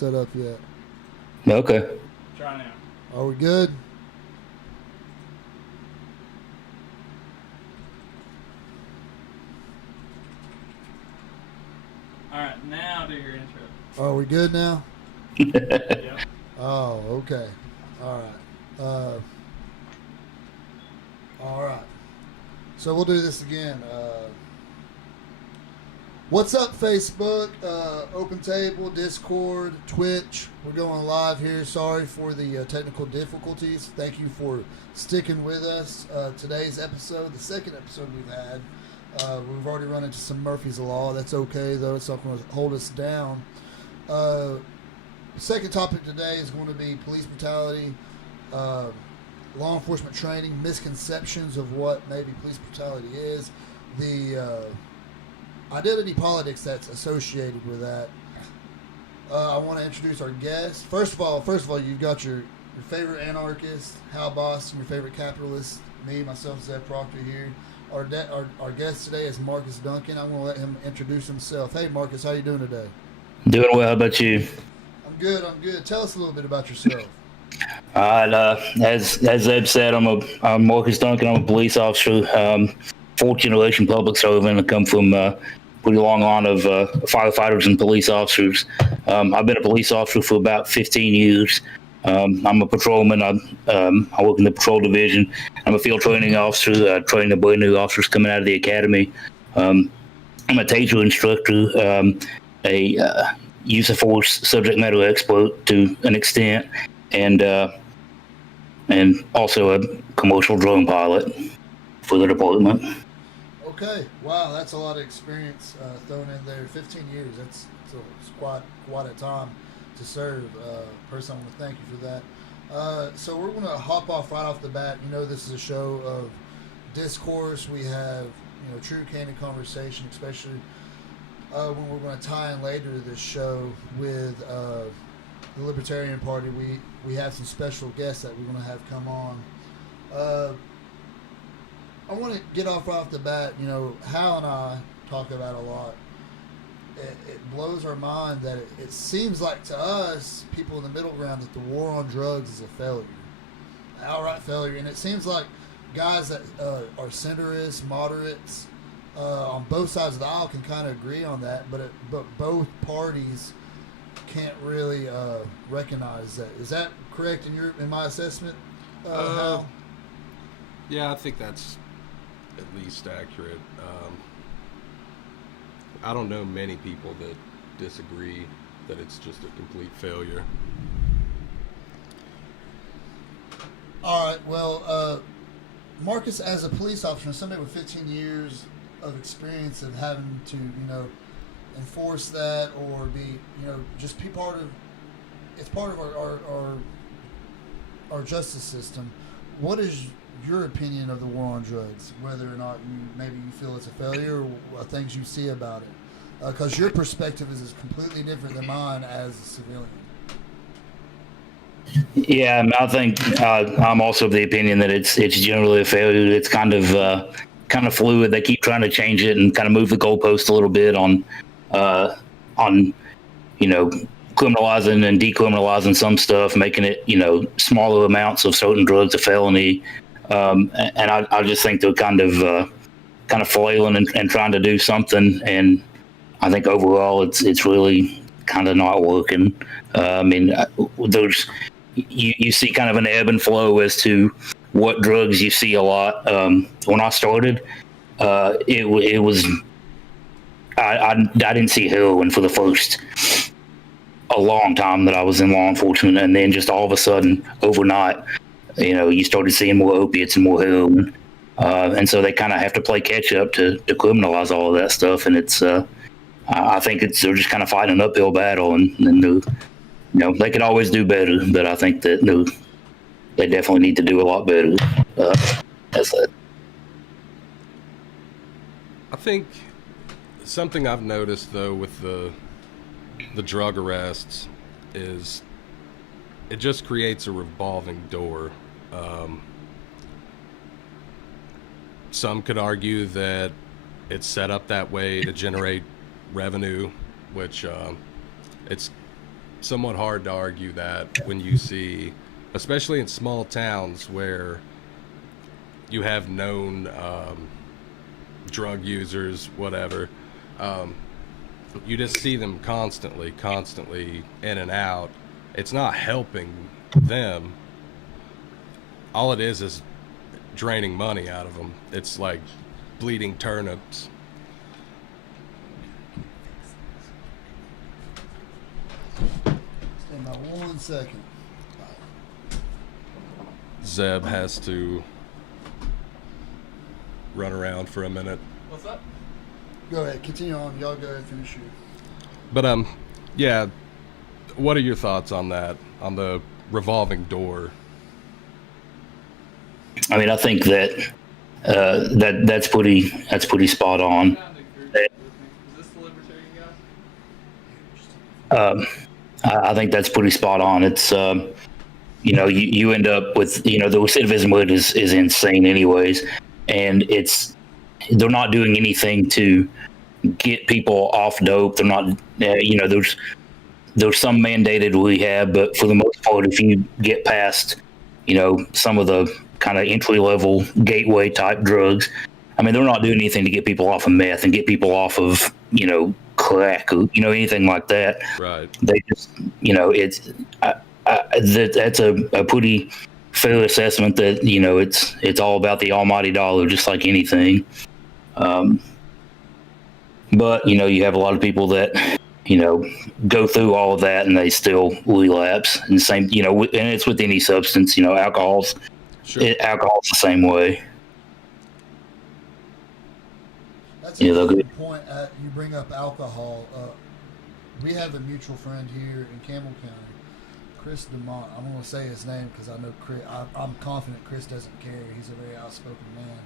Set up yet. Okay. Try now. Are we good? Alright, now do your intro. Are we good now? Yep. Oh, okay. All right. All right. So we'll do this again. What's up, Facebook, Open Table, Discord, Twitch? We're going live here. Sorry for the technical difficulties. Thank you for sticking with us. Today's episode, the second episode we've had, we've already run into some Murphy's Law. That's okay, though. It's not going to hold us down. Second topic today is going to be police brutality, law enforcement training, misconceptions of what maybe police brutality is, the identity politics that's associated with that. I want to introduce our guest. First of all, you've got your favorite anarchist, Hal Boston, your favorite capitalist, me, myself, Zeb Proctor here. Our guest today is Marcus Duncan. I'm going to let him introduce himself. Hey, Marcus, how you doing today? Doing well. How about you? I'm good. Tell us a little bit about yourself. As Zeb said, I'm Marcus Duncan. I'm a police officer, fourth generation public servant. I come from a pretty long line of firefighters and police officers. I've been a police officer for about 15 years. I'm a patrolman. I work in the patrol division. I'm a field training officer, training the brand new officers coming out of the academy. I'm a taser instructor, a use of force subject matter expert to an extent, and also a commercial drone pilot for the department. Okay, wow, that's a lot of experience thrown in there. 15 years, that's quite a time to serve. Personally, I want to thank you for that. So we're going to hop off right off the bat. You know, this is a show of discourse. We have, true candid conversation, especially when we're going to tie in later to this show with the Libertarian Party. We have some special guests that we're going to have come on. I want to get off right off the bat. Hal and I talk about a lot. It blows our mind that it seems like to us, people in the middle ground, that the war on drugs is a failure, outright failure. And it seems like guys that are centrists, moderates, on both sides of the aisle can kind of agree on that, but both parties can't really recognize that. Is that correct in my assessment, Hal? Yeah, I think that's at least accurate. I don't know many people that disagree that it's just a complete failure. All right, well, Marcus, as a police officer, somebody with 15 years of experience of having to, enforce that or be, just be part of, it's part of our justice system. What is your opinion of the war on drugs, whether or not you feel it's a failure or things you see about it? Because your perspective is completely different than mine as a civilian. Yeah, I think I'm also of the opinion that it's generally a failure. It's kind of fluid. They keep trying to change it and kind of move the goalpost a little bit on criminalizing and decriminalizing some stuff, making it smaller amounts of certain drugs a felony. And I just think they're kind of flailing and trying to do something. And I think overall it's really kind of not working. You see kind of an ebb and flow as to what drugs you see a lot. When I started, it was I didn't see heroin for the first a long time that I was in law enforcement, and then just all of a sudden overnight, you started seeing more opiates and more heroin, and so they kind of have to play catch up to criminalize all of that stuff. And it's I think they're just kind of fighting an uphill battle, and they could always do better, but I think that they definitely need to do a lot better. That's that. I think something I've noticed though with the drug arrests is it just creates a revolving door. Some could argue that it's set up that way to generate revenue, which it's somewhat hard to argue that when you see, especially in small towns where you have known drug users, whatever. You just see them constantly in and out. It's not helping them. All it is draining money out of them. It's like bleeding turnips. Stand by 1 second. Zeb has to run around for a minute. What's up? Go ahead, continue on. Y'all go ahead and finish your. But yeah. What are your thoughts on that? On the revolving door? I mean, I think that that's pretty spot on. Is this the Libertarian guy? I think that's pretty spot on. It's you end up with the recidivism rate is insane anyways, and they're not doing anything to get people off dope. They're not there's some mandated rehab, but for the most part, if you get past some of the kind of entry level gateway type drugs, I mean, they're not doing anything to get people off of meth and get people off of crack or anything like that. Right. They just that's a pretty fair assessment that it's all about the almighty dollar, just like anything. But you have a lot of people that go through all of that and they still relapse. And same, and it's with any substance. Alcohol's the same way. That's a good point. You bring up alcohol. We have a mutual friend here in Campbell County, Chris DeMont. I'm going to say his name because I know Chris. I'm confident Chris doesn't care. He's a very outspoken man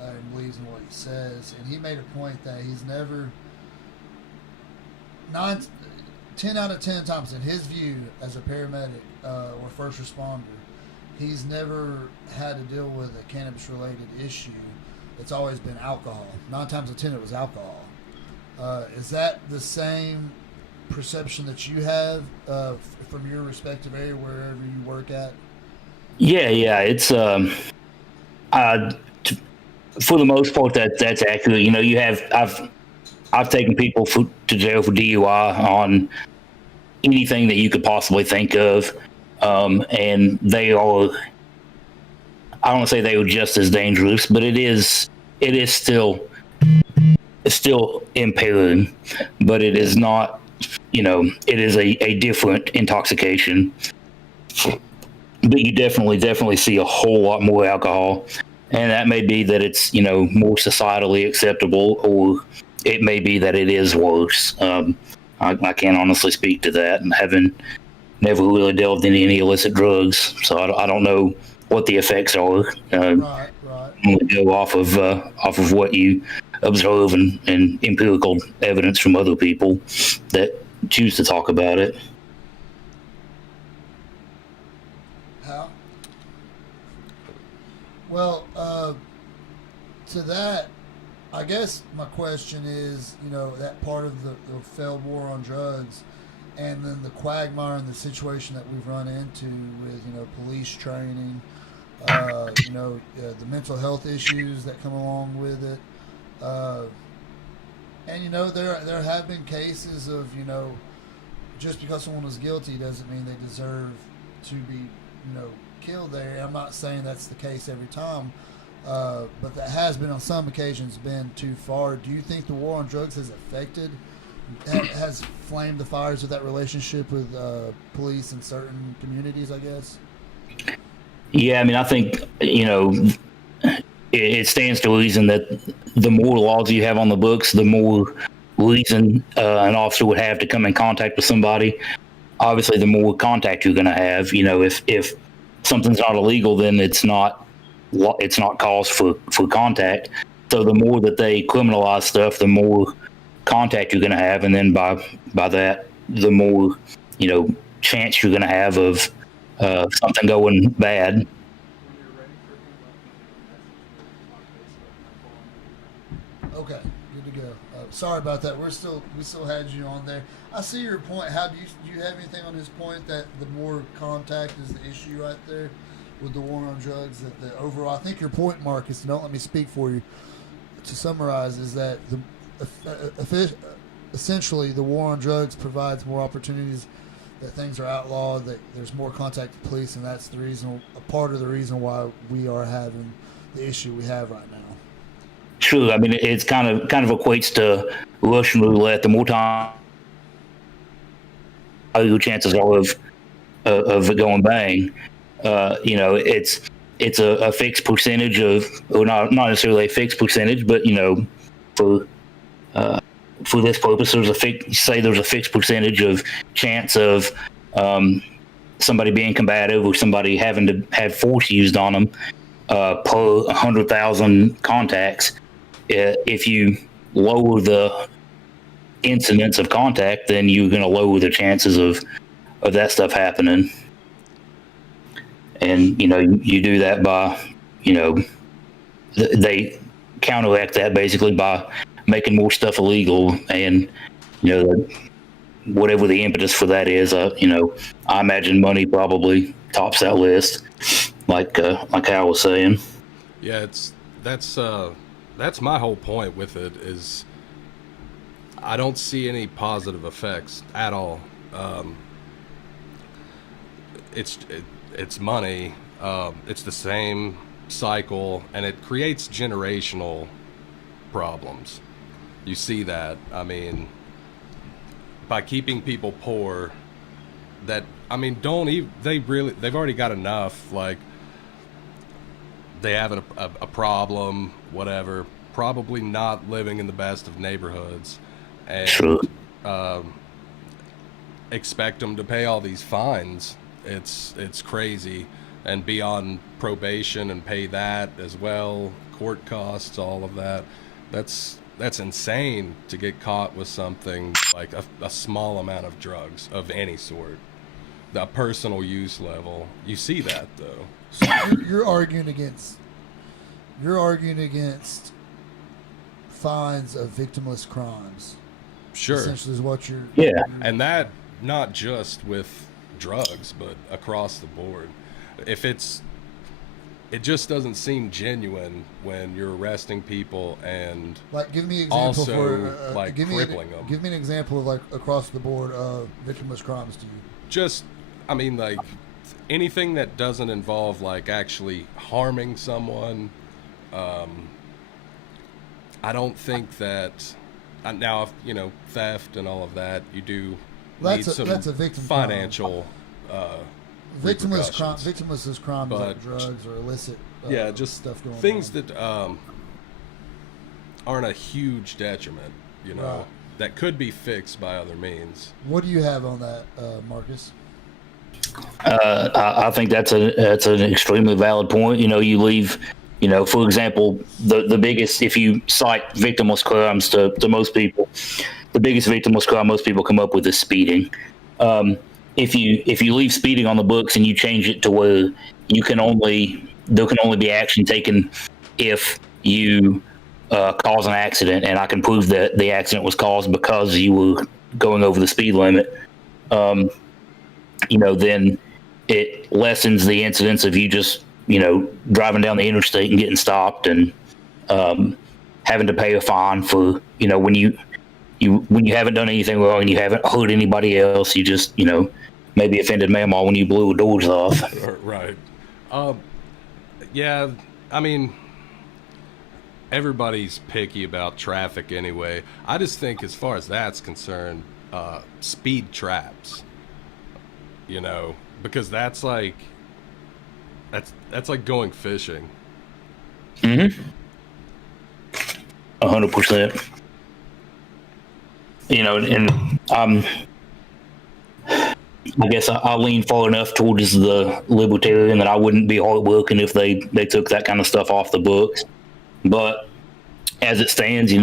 and believes in what he says. And he made a point that he's never 10 out of 10 times, in his view, as a paramedic or first responder, he's never had to deal with a cannabis-related issue. It's always been alcohol. 9 times out of 10, it was alcohol. Is that the same perception that you have from your respective area, wherever you work at? Yeah. It's for the most part that's accurate. You have I've taken people to jail for DUI on anything that you could possibly think of, and they are. I don't want to say they were just as dangerous, but it is still impairing, but it is not. It is a different intoxication. But you definitely see a whole lot more alcohol, and that may be that it's more societally acceptable, or it may be that it is worse. I can't honestly speak to that, and having never really delved into any illicit drugs, so I don't know what the effects are. Right. Only go off of what you observe and empirical evidence from other people that choose to talk about it. How? Well, to that, I guess my question is, that part of the failed war on drugs, and then the quagmire and the situation that we've run into with, police training, the mental health issues that come along with it. And, there have been cases of, just because someone was guilty doesn't mean they deserve to be, killed there. I'm not saying that's the case every time. But that has been on some occasions been too far. Do you think the war on drugs has flamed the fires of that relationship with police in certain communities, I guess? Yeah, I mean, I think, it stands to reason that the more laws you have on the books, the more reason an officer would have to come in contact with somebody. Obviously, the more contact you're going to have. If something's not illegal, then it's not cause for contact. So the more that they criminalize stuff, the more contact you're going to have, and then by that, the more chance you're going to have of something going bad. Okay, good to go. Sorry about that. We still had you on there. I see your point. How do you have anything on his point that the more contact is the issue right there with the war on drugs? That the overall, I think your point, Marcus. Don't let me speak for you. To summarize, is that essentially the war on drugs provides more opportunities. That things are outlawed. That there's more contact with police, and that's a part of the reason why we are having the issue we have right now. True. I mean, it's kind of equates to Russian roulette. The more time, your chances are of it going bang. It's a fixed percentage of, or not necessarily a fixed percentage, but for this purpose, there's a fixed percentage of chance of somebody being combative or somebody having to have force used on them per 100,000 contacts. If you lower the incidence of contact, then you're going to lower the chances of that stuff happening. And you do that by they counteract that basically by making more stuff illegal, and whatever the impetus for that is, I imagine money probably tops that list, like Hal was saying. Yeah, that's my whole point with it, is I don't see any positive effects at all. It's money. It's the same cycle, and it creates generational problems. You see that. I mean, by keeping people poor, they've already got enough. Like, they have a problem, whatever. Probably not living in the best of neighborhoods, and True. Expect them to pay all these fines. It's crazy, and be on probation and pay that as well. Court costs, all of that. That's insane to get caught with something like a small amount of drugs of any sort, the personal use level. You see that though. So you're arguing against fines of victimless crimes. Sure. Essentially is what you're. Yeah. And that not just with drugs, but across the board. It just doesn't seem genuine when you're arresting people and like, give me an example also for crippling them. Give me an example of like across the board of victimless crimes to you. Just, I mean, like anything that doesn't involve like actually harming someone. I don't think that now, theft and all of that, you do need some that's a victim financial victimless crime. repercussions. Victimless is crimes like drugs or illicit just stuff going things on. that aren't a huge detriment, Right. that could be fixed by other means. What do you have on that, Marcus? I think that's an extremely valid point. You leave, for example, the biggest, if you cite victimless crimes to most people, the biggest victimless crime most people come up with is speeding. If you leave speeding on the books and you change it to where there can only be action taken if you cause an accident, and I can prove that the accident was caused because you were going over the speed limit, then it lessens the incidence of you just, driving down the interstate and getting stopped and having to pay a fine for, when you haven't done anything wrong and you haven't hurt anybody else, you just, maybe offended Mamaw when you blew the doors off. Right. Yeah, I mean, everybody's picky about traffic anyway. I just think as far as that's concerned, speed traps, because that's like going fishing. 100%. And I guess I lean far enough towards the libertarian that I wouldn't be heartbroken if they took that kind of stuff off the books. But as it stands, I'm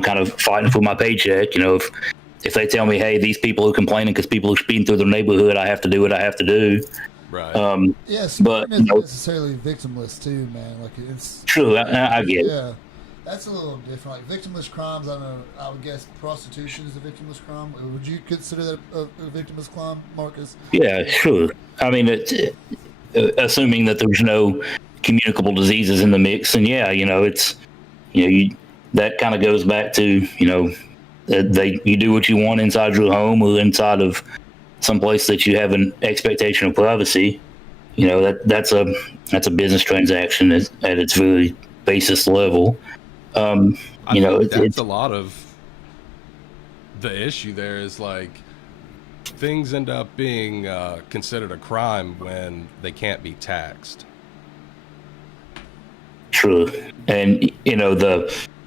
kind of fighting for my paycheck. If they tell me, hey, these people are complaining because people are speeding through their neighborhood, I have to do what I have to do. Right. Yeah, But Spartan isn't necessarily victimless too, man. Like it's true, I get it. yeah, that's a little different. Like victimless crimes, I don't know. I would guess prostitution is a victimless crime. Would you consider that a victimless crime, Marcus? Yeah, sure. I mean, assuming that there's no communicable diseases in the mix, and yeah, it's that kind of goes back to you do what you want inside your home or inside of some place that you have an expectation of privacy. That's a business transaction at its very basis level. I think that's it's a lot of the issue. There is like things end up being considered a crime when they can't be taxed. true, and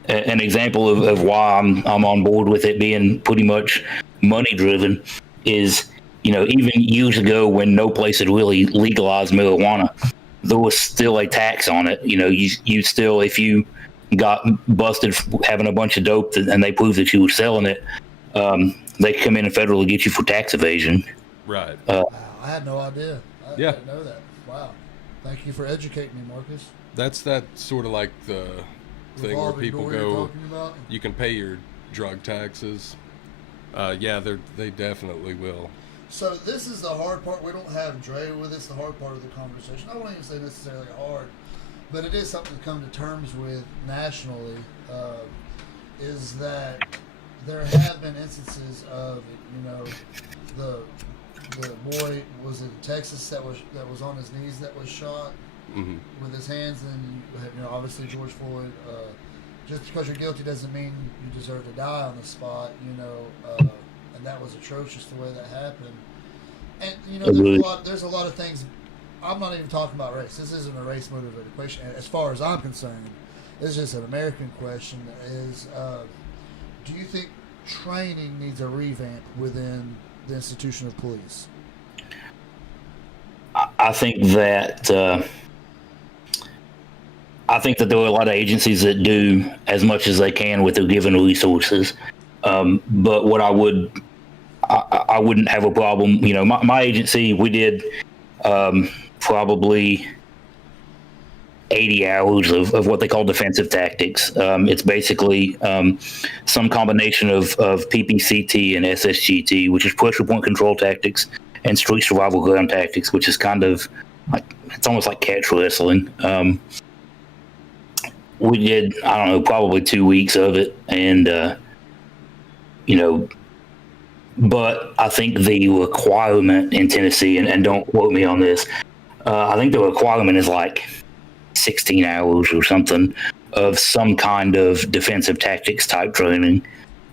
an example of why I'm on board with it being pretty much money driven is even years ago when no place had really legalized marijuana, there was still a tax on it. You still, if you got busted having a bunch of dope and they proved that you were selling it, they could come in and federally get you for tax evasion. Right. Wow, I had no idea. I Yeah. didn't know that. Wow. Thank you for educating me, Marcus. That's sort of like the thing where Revolving people door you're go, talking about? you can pay your drug taxes. Yeah, they definitely will. So this is the hard part. We don't have Dre with us. The hard part of the conversation. I won't even say necessarily hard, but it is something to come to terms with nationally. Is that there have been instances of the boy was in Texas that was on his knees that was shot with his hands, and you have, obviously George Floyd. Just because you're guilty doesn't mean you deserve to die on the spot. And that was atrocious the way that happened. And there's a lot of things. I'm not even talking about race. This isn't a race motivated question, as far as I'm concerned. It's just an American question. Do you think training needs a revamp within the institution of police? I think that there are a lot of agencies that do as much as they can with their given resources. But what I wouldn't have a problem. My agency, we did probably 80 hours of what they call defensive tactics. It's basically some combination of PPCT and SSGT, which is pressure point control tactics, and street survival ground tactics, which is kind of it's almost like catch wrestling. We did, I don't know, probably 2 weeks of it, and but I think the requirement in Tennessee, and don't quote me on this, I think the requirement is like 16 hours or something of some kind of defensive tactics type training.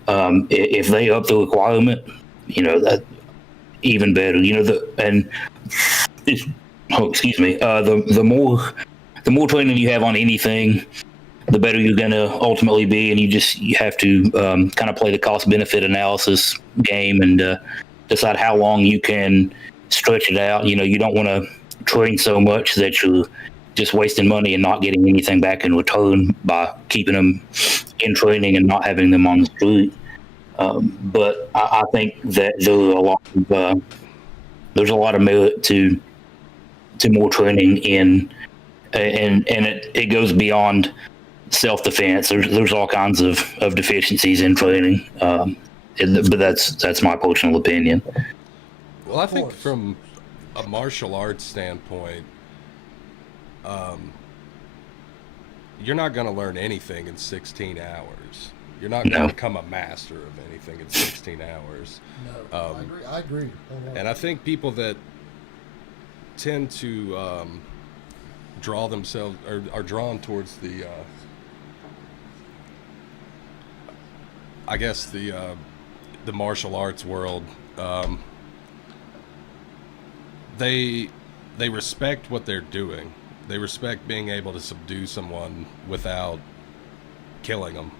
If they up the requirement, that even better. Excuse me. The more training you have on anything, the better you're going to ultimately be, and you have to kind of play the cost benefit analysis game and decide how long you can stretch it out. You don't want to train so much that you're just wasting money and not getting anything back in return by keeping them in training and not having them on the street. But I think that there's a lot of merit to more training in, and it goes beyond self-defense. There's all kinds of deficiencies in training, but that's my personal opinion. Well, I think from a martial arts standpoint, you're not going to learn anything in 16 hours. You're not going to become a master of anything in 16 hours. No, I agree. And I think people that tend to draw themselves or are drawn towards the I guess the martial arts world, they respect what they're doing. They respect being able to subdue someone without killing them.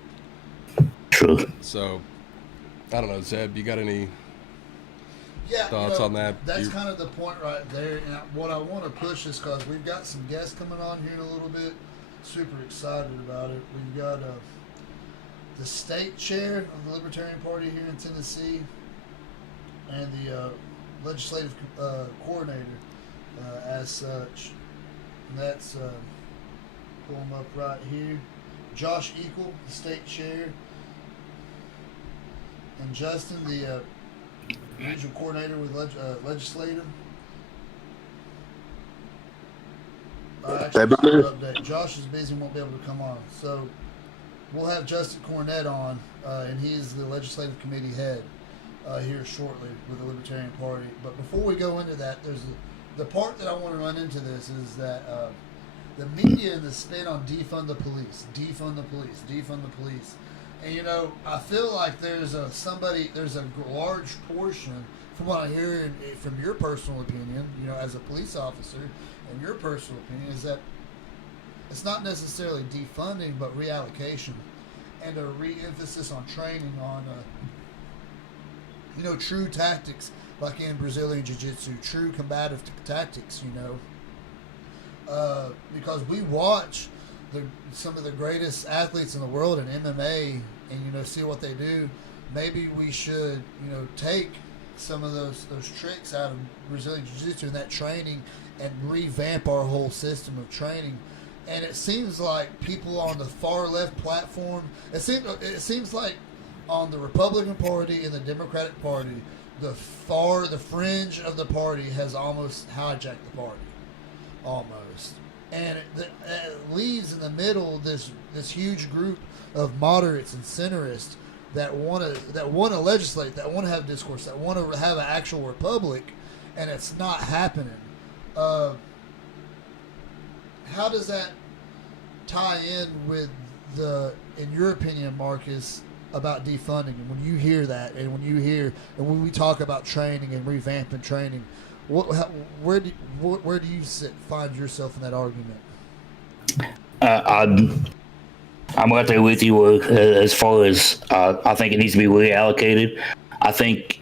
True. So, I don't know, Zeb, you got any Yeah, thoughts on that? That's kind of the point right there. And what I want to push is because we've got some guests coming on here in a little bit. Super excited about it. We've got the state chair of the Libertarian Party here in Tennessee and the legislative coordinator as such. And that's pull them up right here. Josh Equal, the state chair, and Justin, the regional coordinator with legislative. Actually, update. Josh is busy and won't be able to come on. So we'll have Justin Cornett on, and he is the legislative committee head here shortly with the Libertarian Party. But before we go into that, the part that I want to run into this is that the media and the spin on defund the police, defund the police, defund the police. And, you know, I feel like there's a large portion, from what I hear from your personal opinion, you know, as a police officer, and your personal opinion, is that it's not necessarily defunding, but reallocation and a re-emphasis on training on, you know, true tactics, like in Brazilian Jiu-Jitsu, true combative tactics, you know. Because we watch some of the greatest athletes in the world in MMA and, you know, see what they do. Maybe we should, you know, take some of those tricks out of Brazilian Jiu-Jitsu and that training and revamp our whole system of training. And it seems like people on the far left platform, it seems like on the Republican Party and the Democratic Party, the fringe of the party has almost hijacked the party. Almost. And it leaves in the middle this huge group of moderates and centrists that want to legislate, that want to have discourse, that want to have an actual republic, and it's not happening. How does that tie in with in your opinion, Marcus, about defunding? And when you hear that, and when we talk about training and revamping training, where do you find yourself in that argument? I'm right there with you as far as I think it needs to be reallocated. I think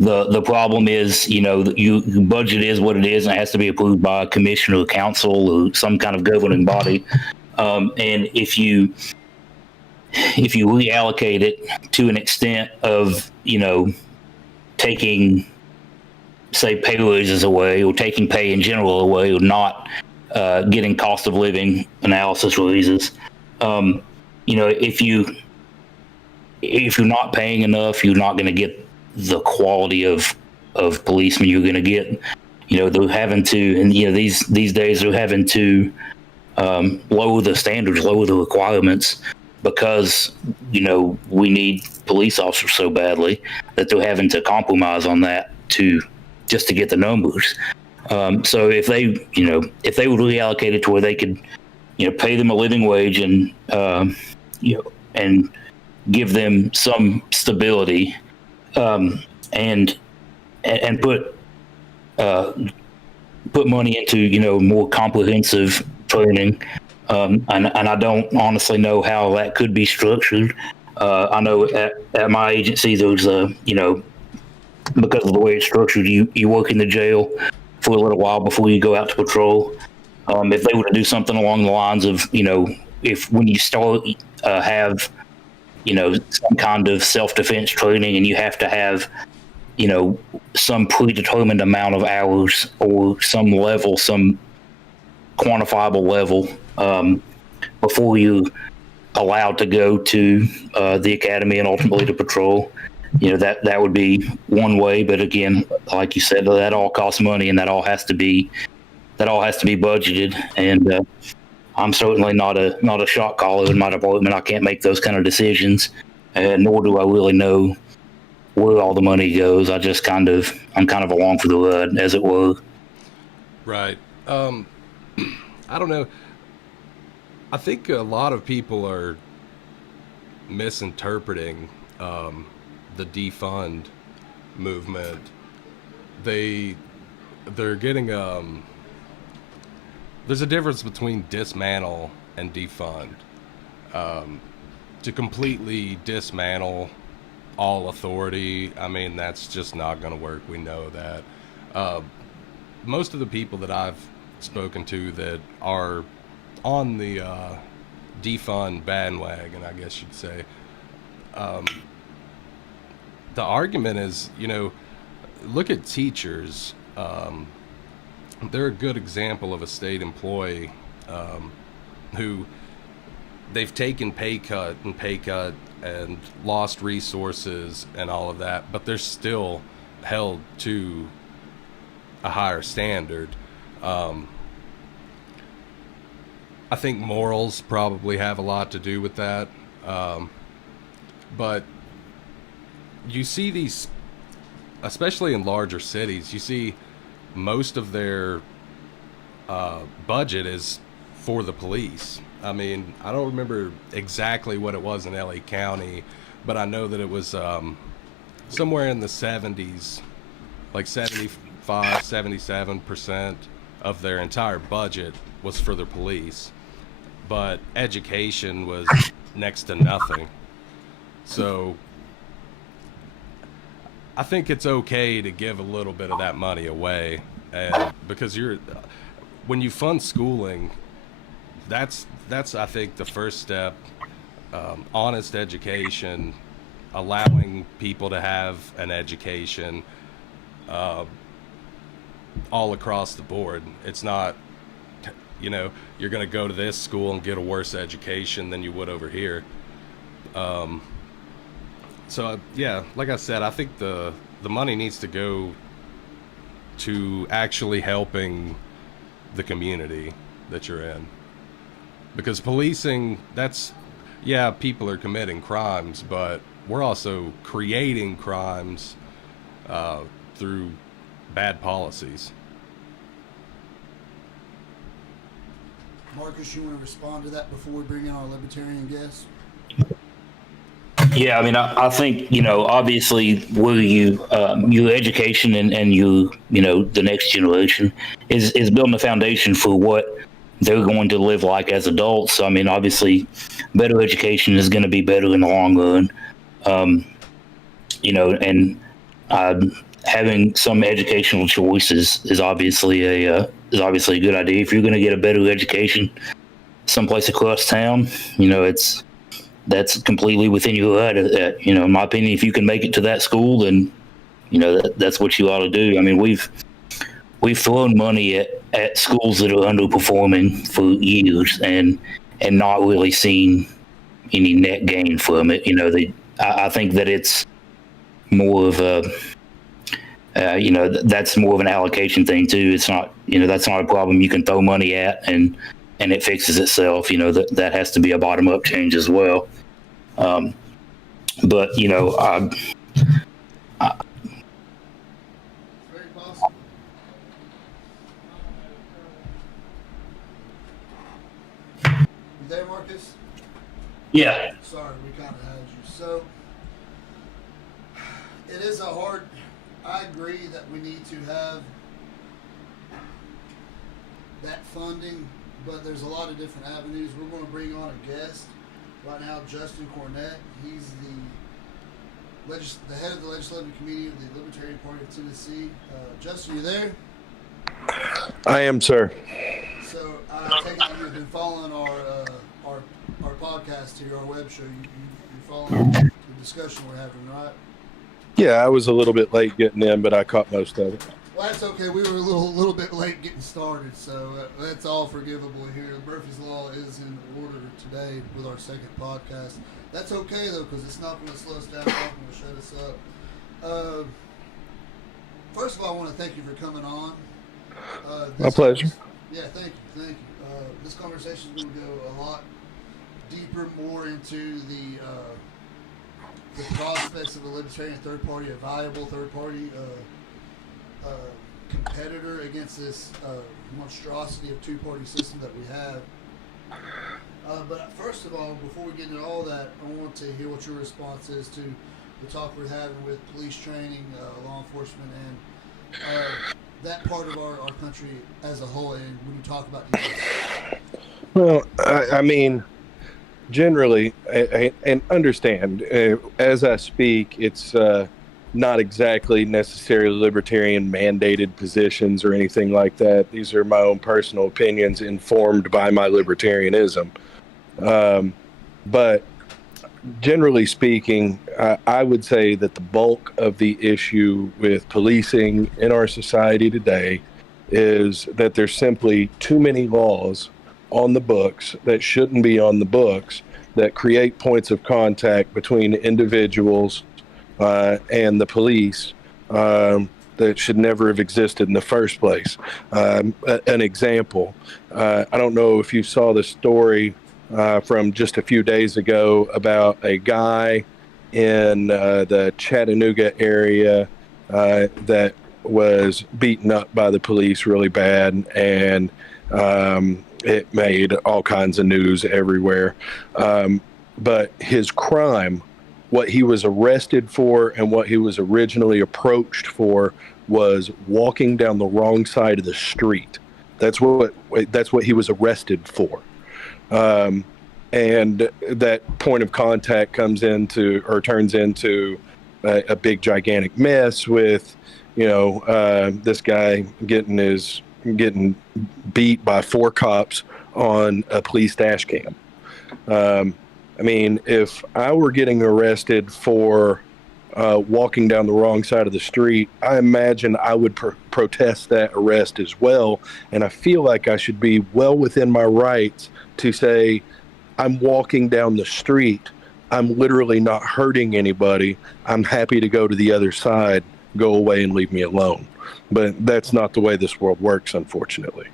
the problem is, you know, your budget is what it is, and it has to be approved by a commission or council or some kind of governing body. And if you reallocate it to an extent of, you know, taking, say, pay raises away, or taking pay in general away, or not getting cost of living analysis raises, you know, if you're not paying enough, you're not going to get the quality of policemen you're going to get. You know, they're having to, and, you know, these days they're having to lower the standards, lower the requirements, because, you know, we need police officers so badly that they're having to compromise on that just to get the numbers. So if they would reallocate it to where they could, you know, pay them a living wage and, you know, and give them some stability, and put money into, you know, more comprehensive training. And I don't honestly know how that could be structured. I know at my agency, there's you know, because of the way it's structured, you work in the jail for a little while before you go out to patrol. If they were to do something along the lines of, you know, if when you start have, you know, some kind of self-defense training, and you have to have, you know, some predetermined amount of hours or some level, some quantifiable level, before you're allowed to go to the academy and ultimately to patrol. You know, that would be one way, but again, like you said, that all costs money, and that all has to be budgeted. And I'm certainly not a shot caller in my department. I can't make those kind of decisions, and nor do I really know where all the money goes. I'm kind of along for the ride, as it were. Right. I don't know. I think a lot of people are misinterpreting the defund movement. They're getting there's a difference between dismantle and defund. To completely dismantle all authority, I mean, that's just not going to work. We know that. Most of the people that I've spoken to that are on the defund bandwagon, I guess you'd say, the argument is, you know, look at teachers. they're a good example of a state employee who they've taken pay cut and lost resources and all of that, but they're still held to a higher standard. I think morals probably have a lot to do with that. But you see these, especially in larger cities, you see most of their budget is for the police. I mean, I don't remember exactly what it was in LA County, but I know that it was somewhere in the 70s, like 75, 77% of their entire budget was for the police. But education was next to nothing. So I think it's okay to give a little bit of that money away, and because when you fund schooling, that's I think the first step. Honest education, allowing people to have an education, all across the board. It's not, you're going to go to this school and get a worse education than you would over here. So yeah, like I said, I think the money needs to go to actually helping the community that you're in. Because policing, people are committing crimes, but we're also creating crimes through bad policies. Marcus, you want to respond to that before we bring in our libertarian guest? Yeah, I mean, I think, obviously, where your education and the next generation is building a foundation for what they're going to live like as adults. So, I mean, obviously, better education is going to be better in the long run. Having some educational choices is obviously a good idea. If you're going to get a better education someplace across town, that's completely within your right. In my opinion, if you can make it to that school, then that's what you ought to do. I mean, we've thrown money at schools that are underperforming for years and not really seen any net gain from it. I think that it's more of a that's more of an allocation thing too. It's not that's not a problem you can throw money at and it fixes itself. That has to be a bottom up change as well. But Very possible. You there, Marcus? yeah, Sorry, we kind of had you. So, it is I agree that we need to have that funding, but there's a lot of different avenues. We're going to bring on a guest right now, Justin Cornett. He's the head of the legislative committee of the Libertarian Party of Tennessee. Justin, you there? I am, sir. So I take it you've been following our podcast here, our web show. You're following the discussion we're having, right? Yeah, I was a little bit late getting in, but I caught most of it. Well, that's okay. We were a little bit late getting started, so that's all forgivable here. Murphy's Law is in order today with our second podcast. That's okay, though, because it's not going to slow us down. It's not going to shut us up. First of all, I want to thank you for coming on. My pleasure. Yeah, thank you. This conversation is going to go a lot deeper, more into the prospects of a libertarian third party, a viable third party competitor against this monstrosity of two-party system that we have. But first of all, before we get into all that, I want to hear what your response is to the talk we're having with police training, law enforcement, and that part of our country as a whole, and when you talk about defense. Well, I mean, generally, and understand, as I speak, it's not exactly necessarily libertarian mandated positions or anything like that. These are my own personal opinions informed by my libertarianism. But generally speaking, I would say that the bulk of the issue with policing in our society today is that there's simply too many laws on the books that shouldn't be on the books that create points of contact between individuals and the police that should never have existed in the first place. An example, I don't know if you saw the story from just a few days ago about a guy in the Chattanooga area that was beaten up by the police really bad, and it made all kinds of news everywhere. But his crime, what he was arrested for and what he was originally approached for, was walking down the wrong side of the street. That's what he was arrested for. And that point of contact turns into a big gigantic mess with, this guy getting beat by 4 cops on a police dash cam. I mean, if I were getting arrested for walking down the wrong side of the street, I imagine I would protest that arrest as well. And I feel like I should be well within my rights to say, I'm walking down the street. I'm literally not hurting anybody. I'm happy to go to the other side. Go away and leave me alone. But that's not the way this world works, unfortunately.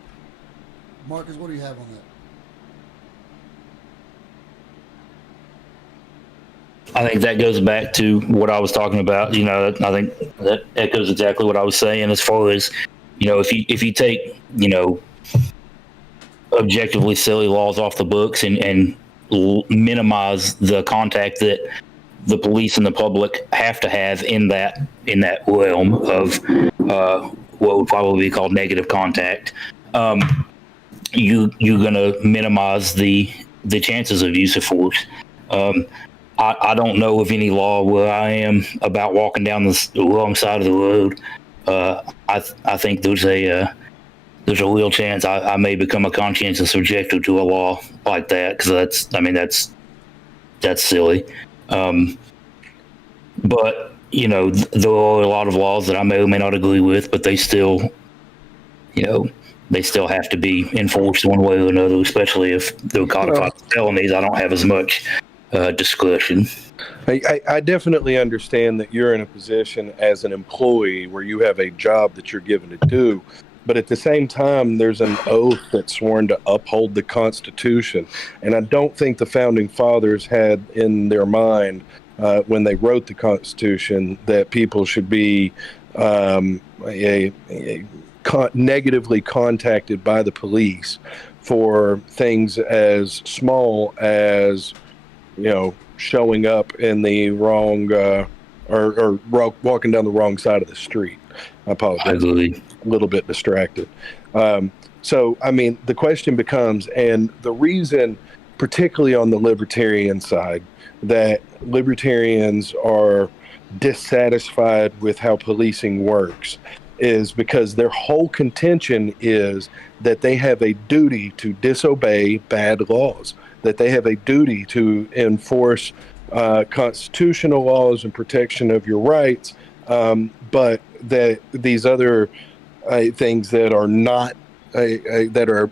Marcus, what do you have on that? I think that goes back to what I was talking about. I think that echoes exactly what I was saying as far as, if you take, objectively silly laws off the books and minimize the contact that the police and the public have to have in that realm of what would probably be called negative contact, you're going to minimize the chances of use of force. I don't know of any law where I am about walking down the wrong side of the road. I think there's a real chance I may become a conscientious objector to a law like that, because that's silly. But there are a lot of laws that I may or may not agree with, but they still have to be enforced one way or another, especially if they're codified felonies. I don't have as much discretion. I definitely understand that you're in a position as an employee where you have a job that you're given to do, but at the same time, there's an oath that's sworn to uphold the Constitution, and I don't think the Founding Fathers had in their mind when they wrote the Constitution that people should be negatively contacted by the police for things as small as showing up in the wrong or walking down the wrong side of the street. I apologize. A little bit distracted. So, I mean, the question becomes, and the reason, particularly on the libertarian side, that libertarians are dissatisfied with how policing works is because their whole contention is that they have a duty to disobey bad laws, that they have a duty to enforce constitutional laws and protection of your rights, but that these other things that are not that are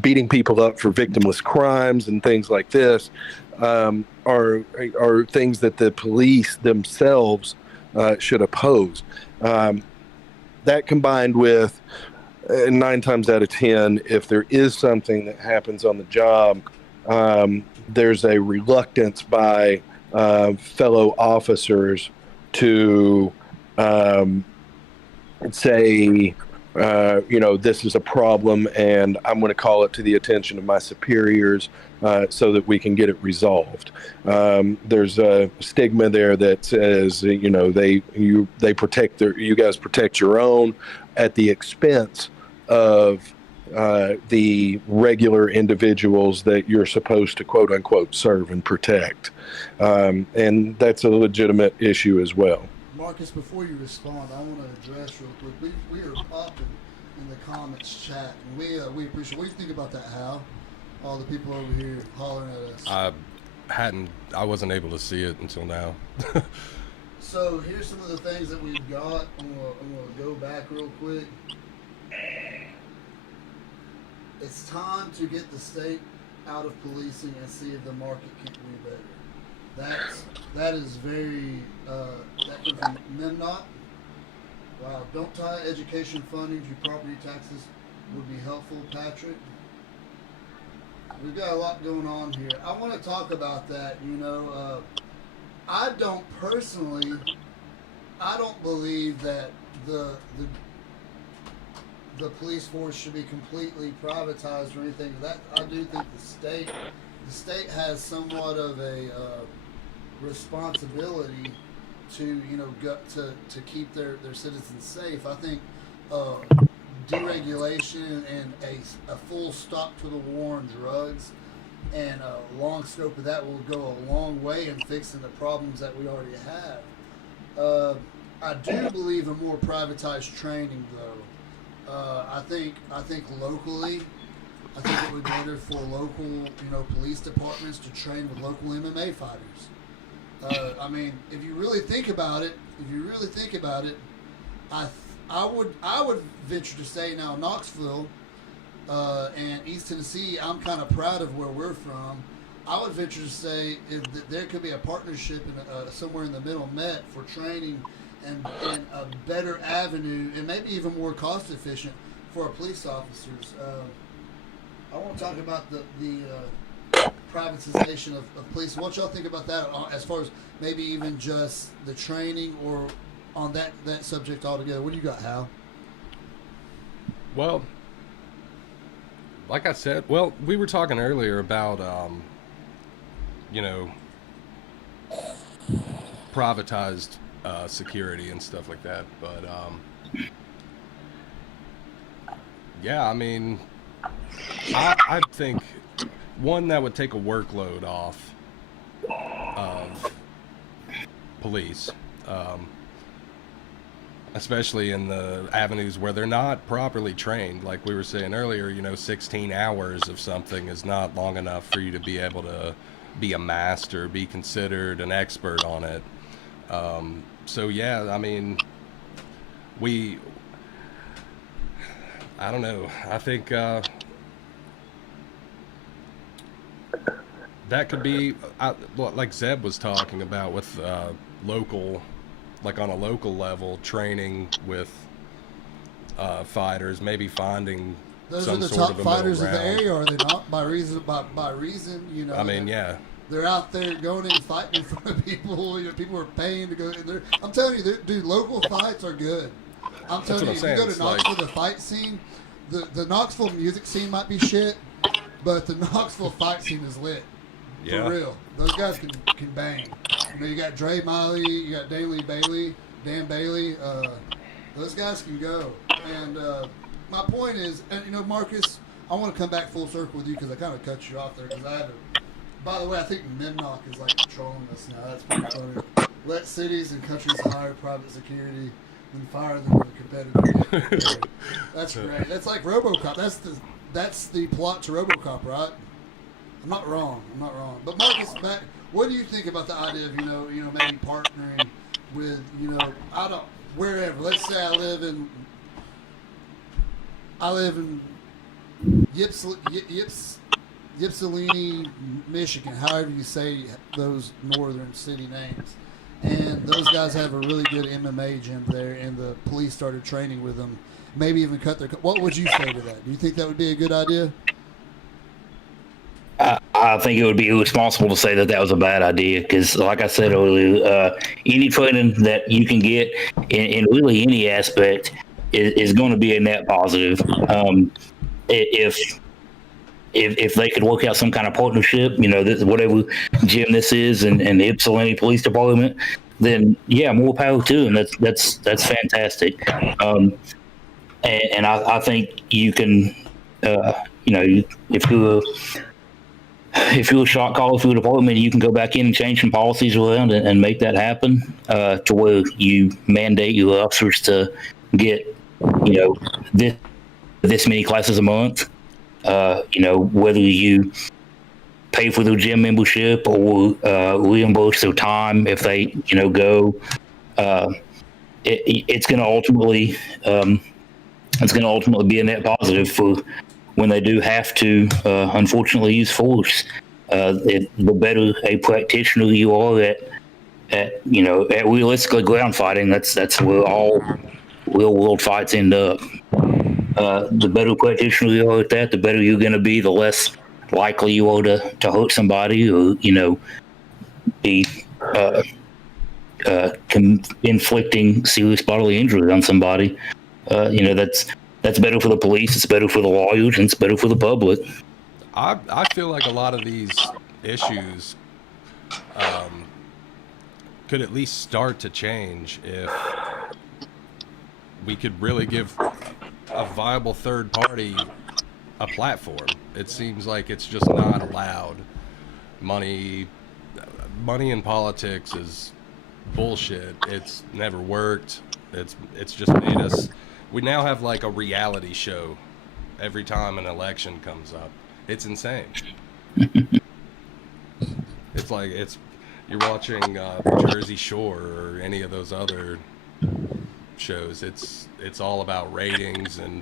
beating people up for victimless crimes and things like this are things that the police themselves should oppose. That combined with 9 times out of 10, if there is something that happens on the job, there's a reluctance by fellow officers to say, this is a problem and I'm going to call it to the attention of my superiors so that we can get it resolved. There's a stigma there that says, they protect you guys protect your own at the expense of the regular individuals that you're supposed to quote unquote serve and protect. And that's a legitimate issue as well. Marcus, before you respond, I want to address real quick. We are up in the comments chat. And we appreciate. What do you think about that, Hal? All the people over here hollering at us. I wasn't able to see it until now. So here's some of the things that we've got. I'm gonna go back real quick. it's time to get the state out of policing and see if the market can do better. That is very that comes from Memnot. Wow, don't tie education funding to property taxes would be helpful, Patrick. We've got a lot going on here. I want to talk about that. I don't believe that the police force should be completely privatized or anything. That I do think the state has somewhat of a responsibility to to keep their citizens safe. I think deregulation and a full stop to the war on drugs and a long scope of that will go a long way in fixing the problems that we already have. I do believe in more privatized training, though. I think locally, I think it would be better for local, police departments to train with local MMA fighters. I mean, if you really think about it, I would venture to say now Knoxville and East Tennessee, I'm kind of proud of where we're from. I would venture to say that there could be a partnership in somewhere in the middle met for training and a better avenue and maybe even more cost efficient for our police officers. I want to talk about the privatization of police. What y'all think about that as far as maybe even just the training or on that subject altogether? What do you got, Hal? Well, like I said, we were talking earlier about, privatized security and stuff like that. But, yeah, I mean, I think one that would take a workload off of police, especially in the avenues where they're not properly trained. Like we were saying earlier, 16 hours of something is not long enough for you to be able to be a master, be considered an expert on it. So yeah, I mean, I don't know. I think that could be, like Zeb was talking about with local, like on a local level, training with fighters, maybe finding those some are the sort top of a fighters of middle the ground. area, or are they not? By reason, I mean, yeah. They're out there going and fighting in front of people. People are paying to go in there. I'm telling you, dude, local fights are good. I'm telling you, if you go to Knoxville, the fight scene, the Knoxville music scene might be shit, but the Knoxville fight scene is lit. Yeah. For real. Those guys can bang. You got Dre Miley, you got Dan Bailey. Those guys can go. And my point is, and Marcus, I want to come back full circle with you because I kind of cut you off there because I had to. By the way, I think Memnock is like trolling us now. That's pretty funny. Let cities and countries hire private security and fire them with a competitive. That's great. That's like RoboCop. That's the plot to RoboCop, right? I'm not wrong. But Marcus, what do you think about the idea of maybe partnering with wherever? Let's say I live in Ypsilanti, Michigan, however you say those northern city names. And those guys have a really good MMA gym there, and the police started training with them. Maybe even cut their... What would you say to that? Do you think that would be a good idea? I think it would be irresponsible to say that was a bad idea because, like I said earlier, any training that you can get in really any aspect is going to be a net positive. If they could work out some kind of partnership, whatever gym this is, and the Ypsilanti Police Department, then yeah, more power to them. That's fantastic. And I think you can, if you're a shot caller for your department, you can go back in and change some policies around and make that happen to where you mandate your officers to get, this many classes a month. Whether you pay for their gym membership or reimburse their time if they, go, it's going to ultimately be a net positive for when they do have to, unfortunately, use force. The better a practitioner you are at realistically ground fighting, that's where all real world fights end up. The better practitioner you are at that, the better you're going to be, the less likely you are to hurt somebody or, be inflicting serious bodily injury on somebody. That's better for the police, it's better for the lawyers, and it's better for the public. I feel like a lot of these issues could at least start to change if we could really give a viable third party a platform. It seems like it's just not allowed. Money in politics is bullshit. It's never worked. It's just made us. We now have like a reality show every time an election comes up. It's insane. It's like you're watching Jersey Shore or any of those other shows. It's all about ratings and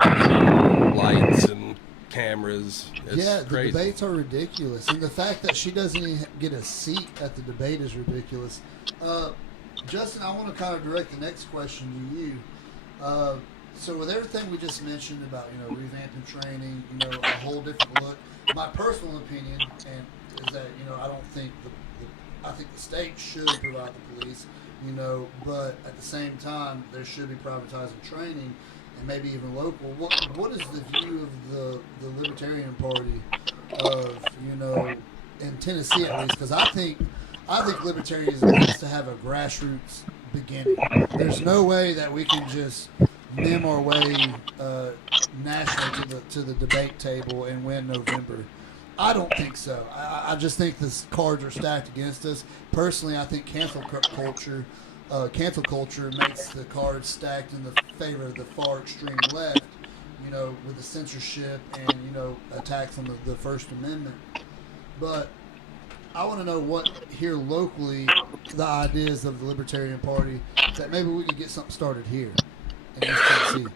lights and cameras. It's the crazy. debates are ridiculous, and the fact that she doesn't even get a seat at the debate is ridiculous. Justin, I want to kind of direct the next question to you. So with everything we just mentioned about revamping training, a whole different look. My personal opinion is that I don't think I think the state should provide the police, but at the same time there should be privatizing training and maybe even local. What is the view of the Libertarian Party of in Tennessee at least? Because I think libertarianism needs to have a grassroots beginning. There's no way that we can just mim our way nationally to the debate table and win November. I don't think so. I just think the cards are stacked against us. Personally, I think cancel culture makes the cards stacked in the favor of the far extreme left, with the censorship and, attacks on the First Amendment. But I want to know what here locally the ideas of the Libertarian Party that maybe we could get something started here in East Tennessee.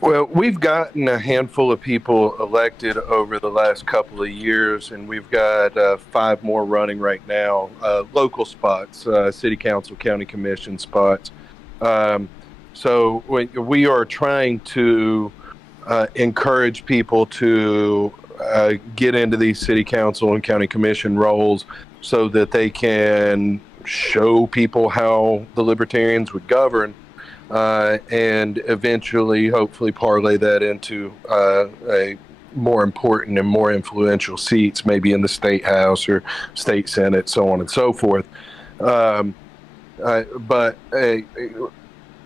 Well, we've gotten a handful of people elected over the last couple of years, and we've got 5 more running right now, local spots, city council, county commission spots. So we are trying to encourage people to get into these city council and county commission roles so that they can show people how the libertarians would govern. And eventually, hopefully, parlay that into a more important and more influential seats, maybe in the state house or state senate, so on and so forth. But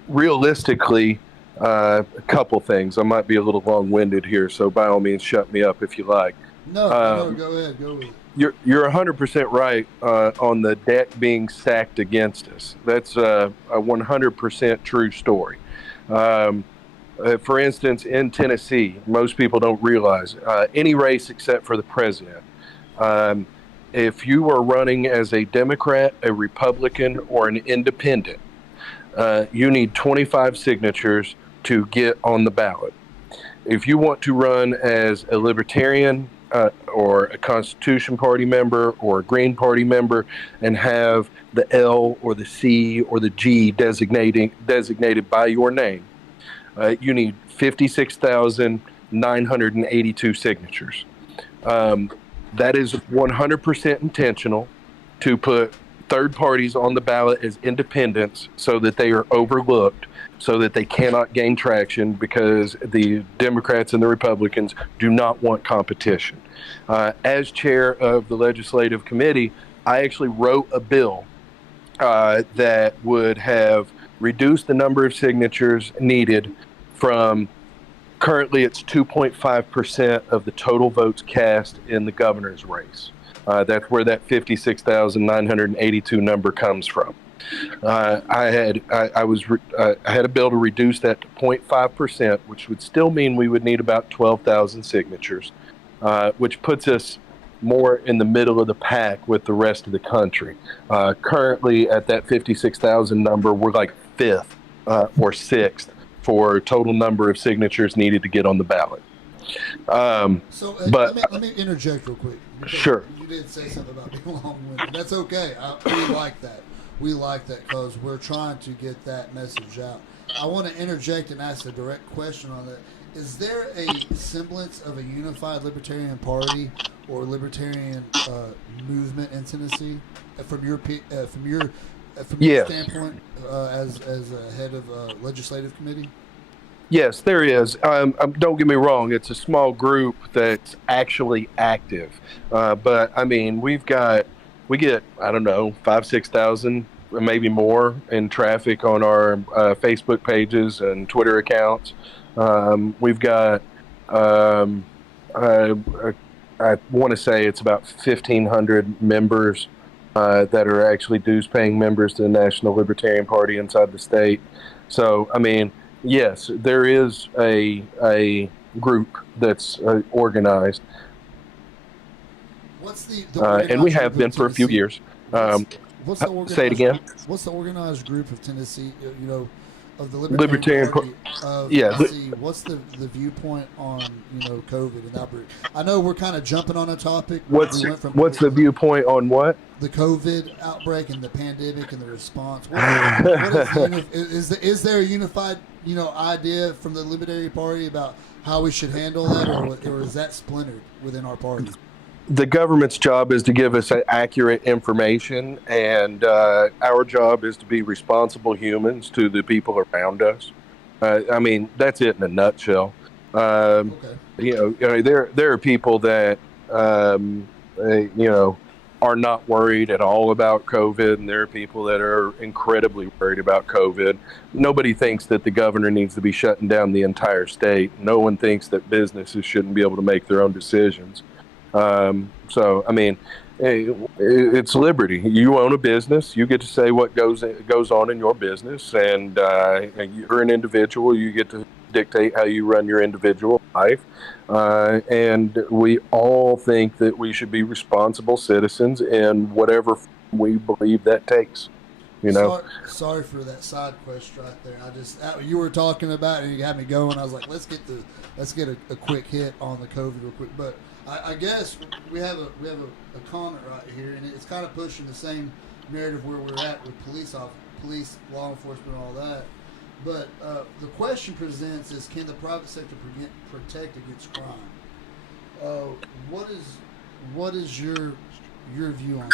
realistically, a couple things. I might be a little long-winded here, so by all means, shut me up if you like. No, go ahead. Go with it. You're 100% right on the deck being stacked against us. That's a 100% true story. For instance, in Tennessee, most people don't realize any race except for the president. If you are running as a Democrat, a Republican, or an independent, you need 25 signatures to get on the ballot. If you want to run as a Libertarian, or a Constitution Party member or a Green Party member and have the L or the C or the G designated by your name, you need 56,982 signatures. That is 100% intentional to put third parties on the ballot as independents so that they are overlooked, so that they cannot gain traction because the Democrats and the Republicans do not want competition. As chair of the legislative committee, I actually wrote a bill that would have reduced the number of signatures needed from currently it's 2.5% of the total votes cast in the governor's race. That's where that 56,982 number comes from. I had a bill to reduce that to 0.5%, which would still mean we would need about 12,000 signatures, which puts us more in the middle of the pack with the rest of the country. Currently, at that 56,000 number, we're like 5th or 6th for total number of signatures needed to get on the ballot. So But let me interject real quick. Sure. You did say something about being long-winded. That's okay. We like that. We like that because we're trying to get that message out. I want to interject and ask a direct question on that. Is there a semblance of a unified Libertarian Party or Libertarian movement in Tennessee from your Yes. standpoint as a head of legislative committee? Yes, there is. Don't get me wrong; it's a small group that's actually active. But I mean, we get I don't know 5,000-6,000, maybe more in traffic on our Facebook pages and Twitter accounts. We've got I want to say it's about 1,500 members that are actually dues-paying members to the National Libertarian Party inside the state. So I mean. Yes, there is a group that's organized. What's the and we have been for a few years. What's the organized, say it again. What's the organized group of Tennessee? Of the Libertarian Party of yeah. Tennessee. What's the viewpoint on COVID and outbreak? I know we're kind of jumping on a topic. What's the viewpoint on what? The COVID outbreak and the pandemic and the response. Is there a unified idea from the Libertarian Party about how we should handle that, or is that splintered within our party? The government's job is to give us accurate information, and our job is to be responsible humans to the people around us. I mean, that's it in a nutshell. Okay. There are people that are not worried at all about COVID, and there are people that are incredibly worried about COVID. Nobody thinks that the governor needs to be shutting down the entire state. No one thinks that businesses shouldn't be able to make their own decisions. So, I mean, it's liberty. You own a business. You get to say what goes on in your business, and you're an individual. You get to dictate how you run your individual life. And we all think that we should be responsible citizens in whatever we believe that takes. Sorry for that side quest right there. You were talking about it and you had me going. I was like, let's get a quick hit on the COVID real quick. But I guess we have a comment right here, and it's kind of pushing the same narrative where we're at with police, law enforcement, and all that. But the question presents is, can the private sector protect against crime? What is your view on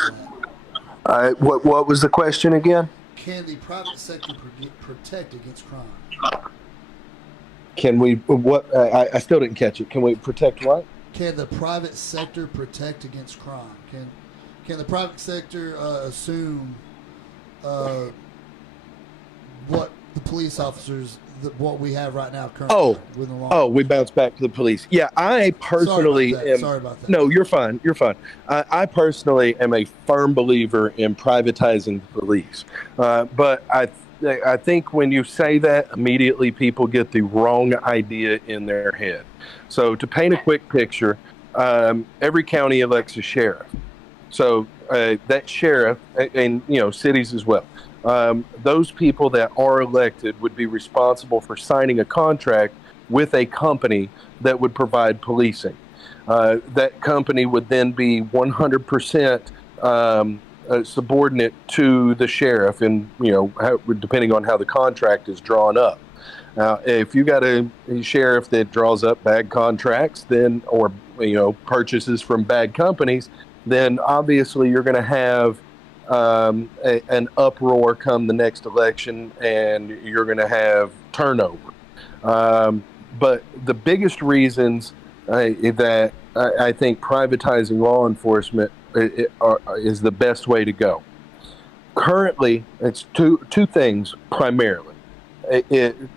that? What was the question again? Can the private sector protect against crime? Can we? What? I still didn't catch it. Can we protect what? Can the private sector protect against crime? Can the private sector assume what the police officers, what we have right now currently? We bounce back to the police. Yeah, I personally Sorry about that. No, you're fine. You're fine. I personally am a firm believer in privatizing the police. But I think when you say that, immediately people get the wrong idea in their head. So to paint a quick picture, every county elects a sheriff. So that sheriff, and cities as well, those people that are elected would be responsible for signing a contract with a company that would provide policing. That company would then be 100% subordinate to the sheriff, and depending on how the contract is drawn up. Now, if you got a sheriff that draws up bad contracts, or purchases from bad companies, then obviously you're going to have an uproar come the next election, and you're going to have turnover. But the biggest reasons that I think privatizing law enforcement is the best way to go. Currently, it's two things primarily.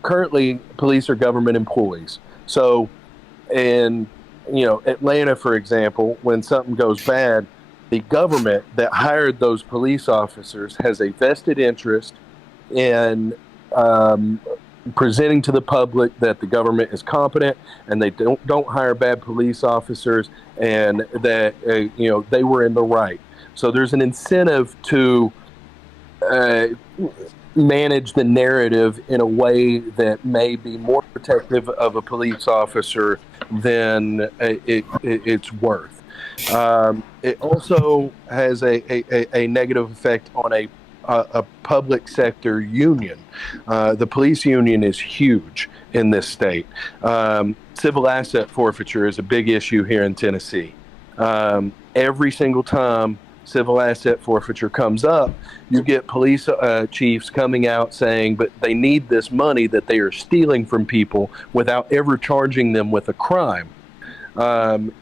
Currently, police are government employees. So in Atlanta, for example, when something goes bad, the government that hired those police officers has a vested interest in presenting to the public that the government is competent, and they don't hire bad police officers, and that they were in the right. So there's an incentive to manage the narrative in a way that may be more protective of a police officer than it's worth. It also has a negative effect on a public sector union. The police union is huge in this state. Civil asset forfeiture is a big issue here in Tennessee. Every single time civil asset forfeiture comes up, you get police chiefs coming out saying, but they need this money that they are stealing from people without ever charging them with a crime. The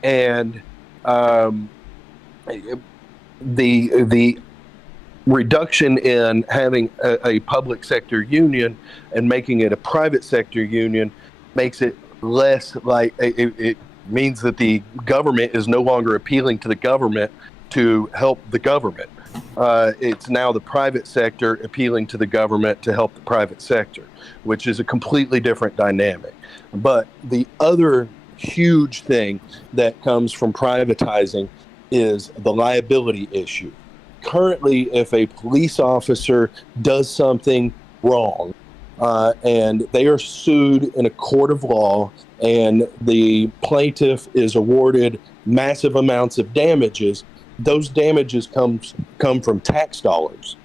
reduction in having a public sector union and making it a private sector union makes it less like it means that the government is no longer appealing to the government to help the government. It's now the private sector appealing to the government to help the private sector, which is a completely different dynamic. But the other huge thing that comes from privatizing is the liability issue. Currently, if a police officer does something wrong and they are sued in a court of law and the plaintiff is awarded massive amounts of damages, those damages come from tax dollars.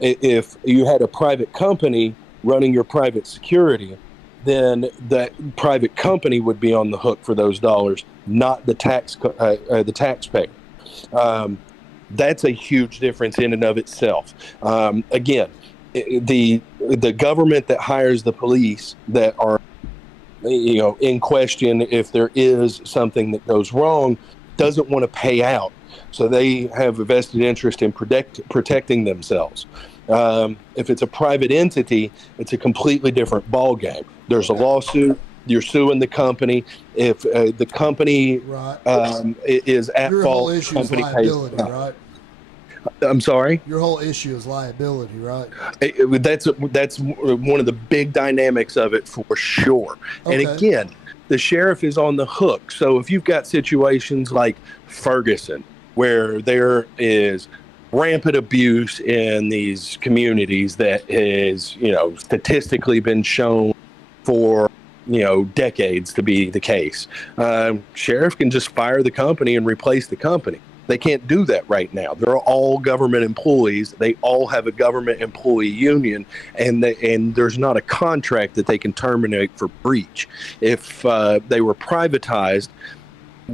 If you had a private company running your private security, then that private company would be on the hook for those dollars, not the taxpayer. That's a huge difference in and of itself. Again, the government that hires the police that are, in question if there is something that goes wrong, doesn't want to pay out, so they have a vested interest in protecting themselves. If it's a private entity, it's a completely different ballgame. There's a lawsuit. You're suing the company. If the company is at Your fault, whole issue company is liability, pays. right? I'm sorry? Your whole issue is liability, right? That's one of the big dynamics of it for sure. Okay. And again, the sheriff is on the hook. So if you've got situations like Ferguson, where there is rampant abuse in these communities that is, statistically been shown for, decades to be the case, sheriff can just fire the company and replace the company. They can't do that right now. They're all government employees. They all have a government employee union, and there's not a contract that they can terminate for breach. If they were privatized,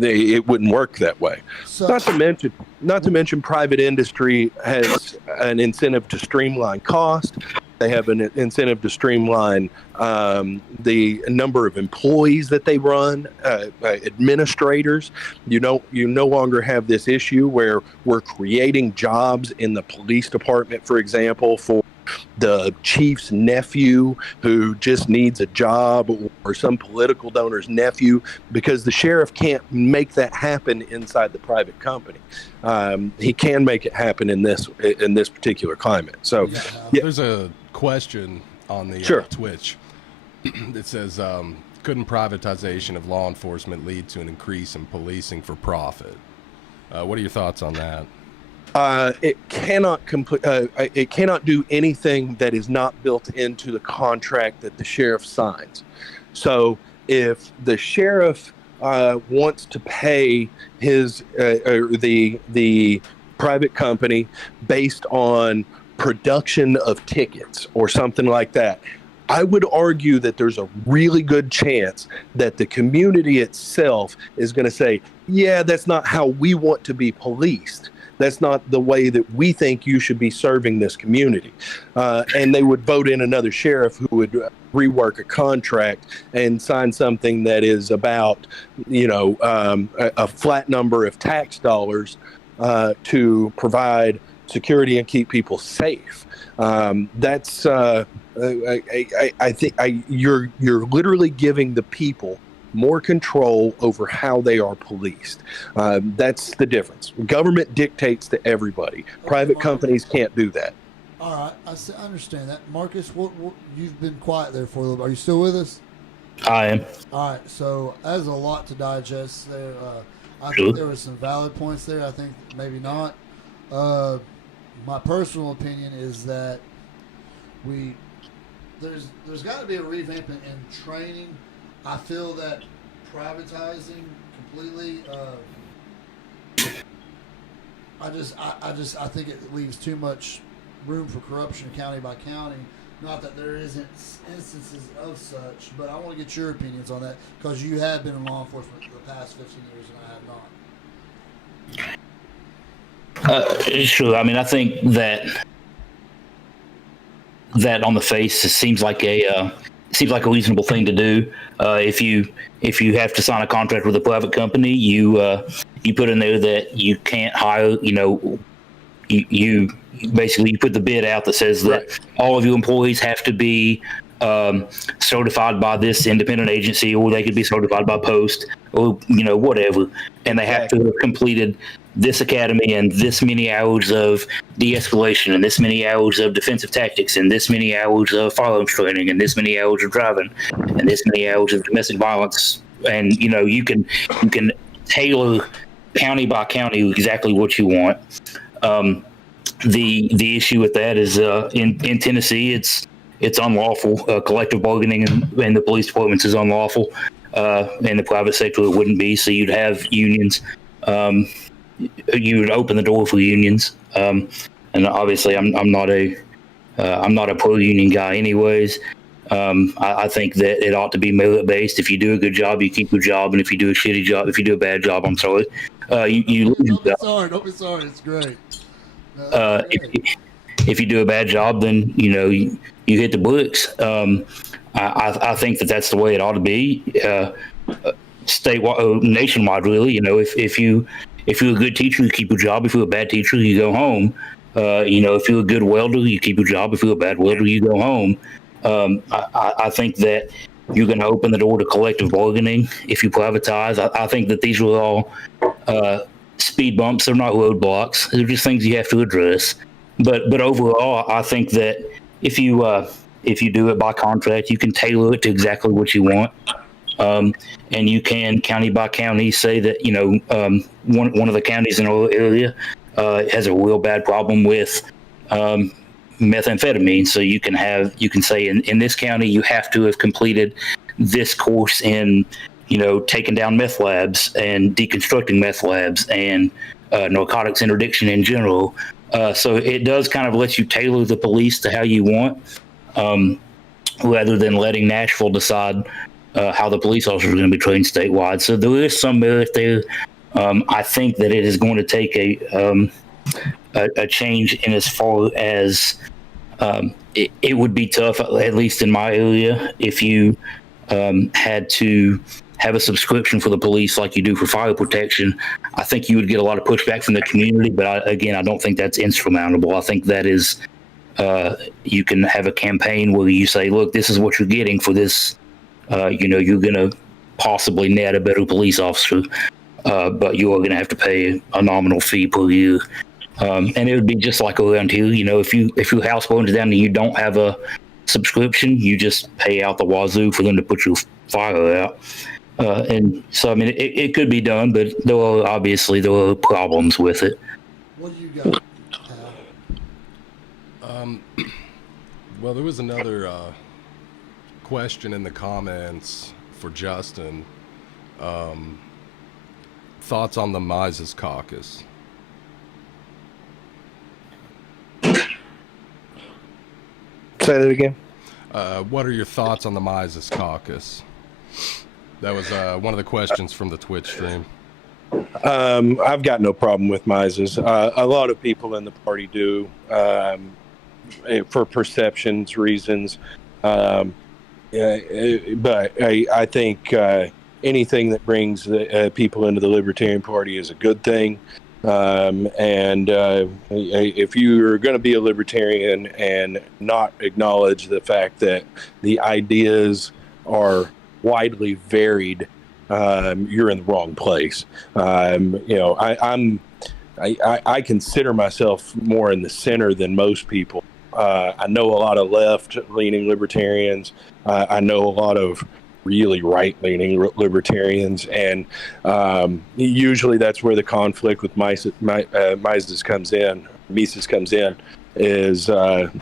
it wouldn't work that way. So, not to mention, private industry has an incentive to streamline cost. They have an incentive to streamline the number of employees that they run, administrators. You no longer have this issue where we're creating jobs in the police department, for example, for the chief's nephew who just needs a job, or some political donor's nephew, because the sheriff can't make that happen inside the private company. He can make it happen in this particular climate. So There's a question on the Sure. Twitch that says, couldn't privatization of law enforcement lead to an increase in policing for profit? What are your thoughts on that? It cannot it cannot do anything that is not built into the contract that the sheriff signs. So if the sheriff wants to pay his the private company based on production of tickets or something like that, I would argue that there's a really good chance that the community itself is going to say, yeah, that's not how we want to be policed. That's not the way that we think you should be serving this community. And they would vote in another sheriff who would rework a contract and sign something that is about, a flat number of tax dollars to provide security and keep people safe. That's I think you're literally giving the people more control over how they are policed. That's the difference. Government dictates to everybody. Private companies can't do that. All right, I understand that. Marcus, what you've been quiet there for a little bit. Are you still with us? I am. All right, so there's a lot to digest there. I think there were some valid points there. I think maybe not. My personal opinion is that there's got to be a revamp in training. I feel that privatizing completely. I think it leaves too much room for corruption county by county. Not that there isn't instances of such, but I want to get your opinions on that because you have been in law enforcement for the past 15 years and I have not. Sure. I mean, I think that on the face it seems like a reasonable thing to do. If you have to sign a contract with a private company, you put in there that you can't hire. You basically you put the bid out that says that all of your employees have to be certified by this independent agency, or they could be certified by Post, or whatever, and they have to have completed this academy and this many hours of de-escalation and this many hours of defensive tactics and this many hours of firearms training and this many hours of driving and this many hours of domestic violence. And you can tailor county by county exactly what you want. The issue with that is in Tennessee it's unlawful. Collective bargaining in the police departments is unlawful. In the private sector it wouldn't be, so you'd have unions. You would open the door for unions, and obviously I'm not a pro-union guy anyways. I think that it ought to be merit-based. If you do a good job, you keep your job, and if you do a shitty job, if you do a bad job, I'm sorry, you lose your job. Don't be sorry. It's great. If you do a bad job, then you hit the bricks. I think that's the way it ought to be, statewide, nationwide. Really, if you're a good teacher, you keep your job. If you're a bad teacher, you go home. If you're a good welder, you keep your job. If you're a bad welder, you go home. I think that you're going to open the door to collective bargaining if you privatize. I think that these are all speed bumps. They're not roadblocks. They're just things you have to address. But overall, I think that if you do it by contract, you can tailor it to exactly what you want. And you can county by county say that one of the counties in our area has a real bad problem with methamphetamine. So you can say in this county you have to have completed this course in taking down meth labs and deconstructing meth labs and narcotics interdiction in general. So it does kind of let you tailor the police to how you want, rather than letting Nashville decide how the police officers are going to be trained statewide. So there is some merit there. I think that it is going to take a change in as far as it would be tough, at least in my area, if you had to have a subscription for the police like you do for fire protection. I think you would get a lot of pushback from the community, but I don't think that's insurmountable. I think that is, you can have a campaign where you say, look, this is what you're getting for this. You're going to possibly net a better police officer, but you are going to have to pay a nominal fee per year. And it would be just like around here. If your house burns down and you don't have a subscription, you just pay out the wazoo for them to put your fire out. And so, I mean, it could be done, but there are problems with it. What do you got? Well, there was another question in the comments for Justin. Thoughts on the Mises Caucus? Say that again. What are your thoughts on the Mises Caucus? That was one of the questions from the Twitch stream. I've got no problem with Mises. A lot of people in the party do, for perceptions reasons. But I think anything that brings the people into the Libertarian Party is a good thing. If you're going to be a libertarian and not acknowledge the fact that the ideas are widely varied, you're in the wrong place. I consider myself more in the center than most people. I know a lot of left-leaning libertarians. I know a lot of really right-leaning libertarians, and usually that's where the conflict with Mises comes in. is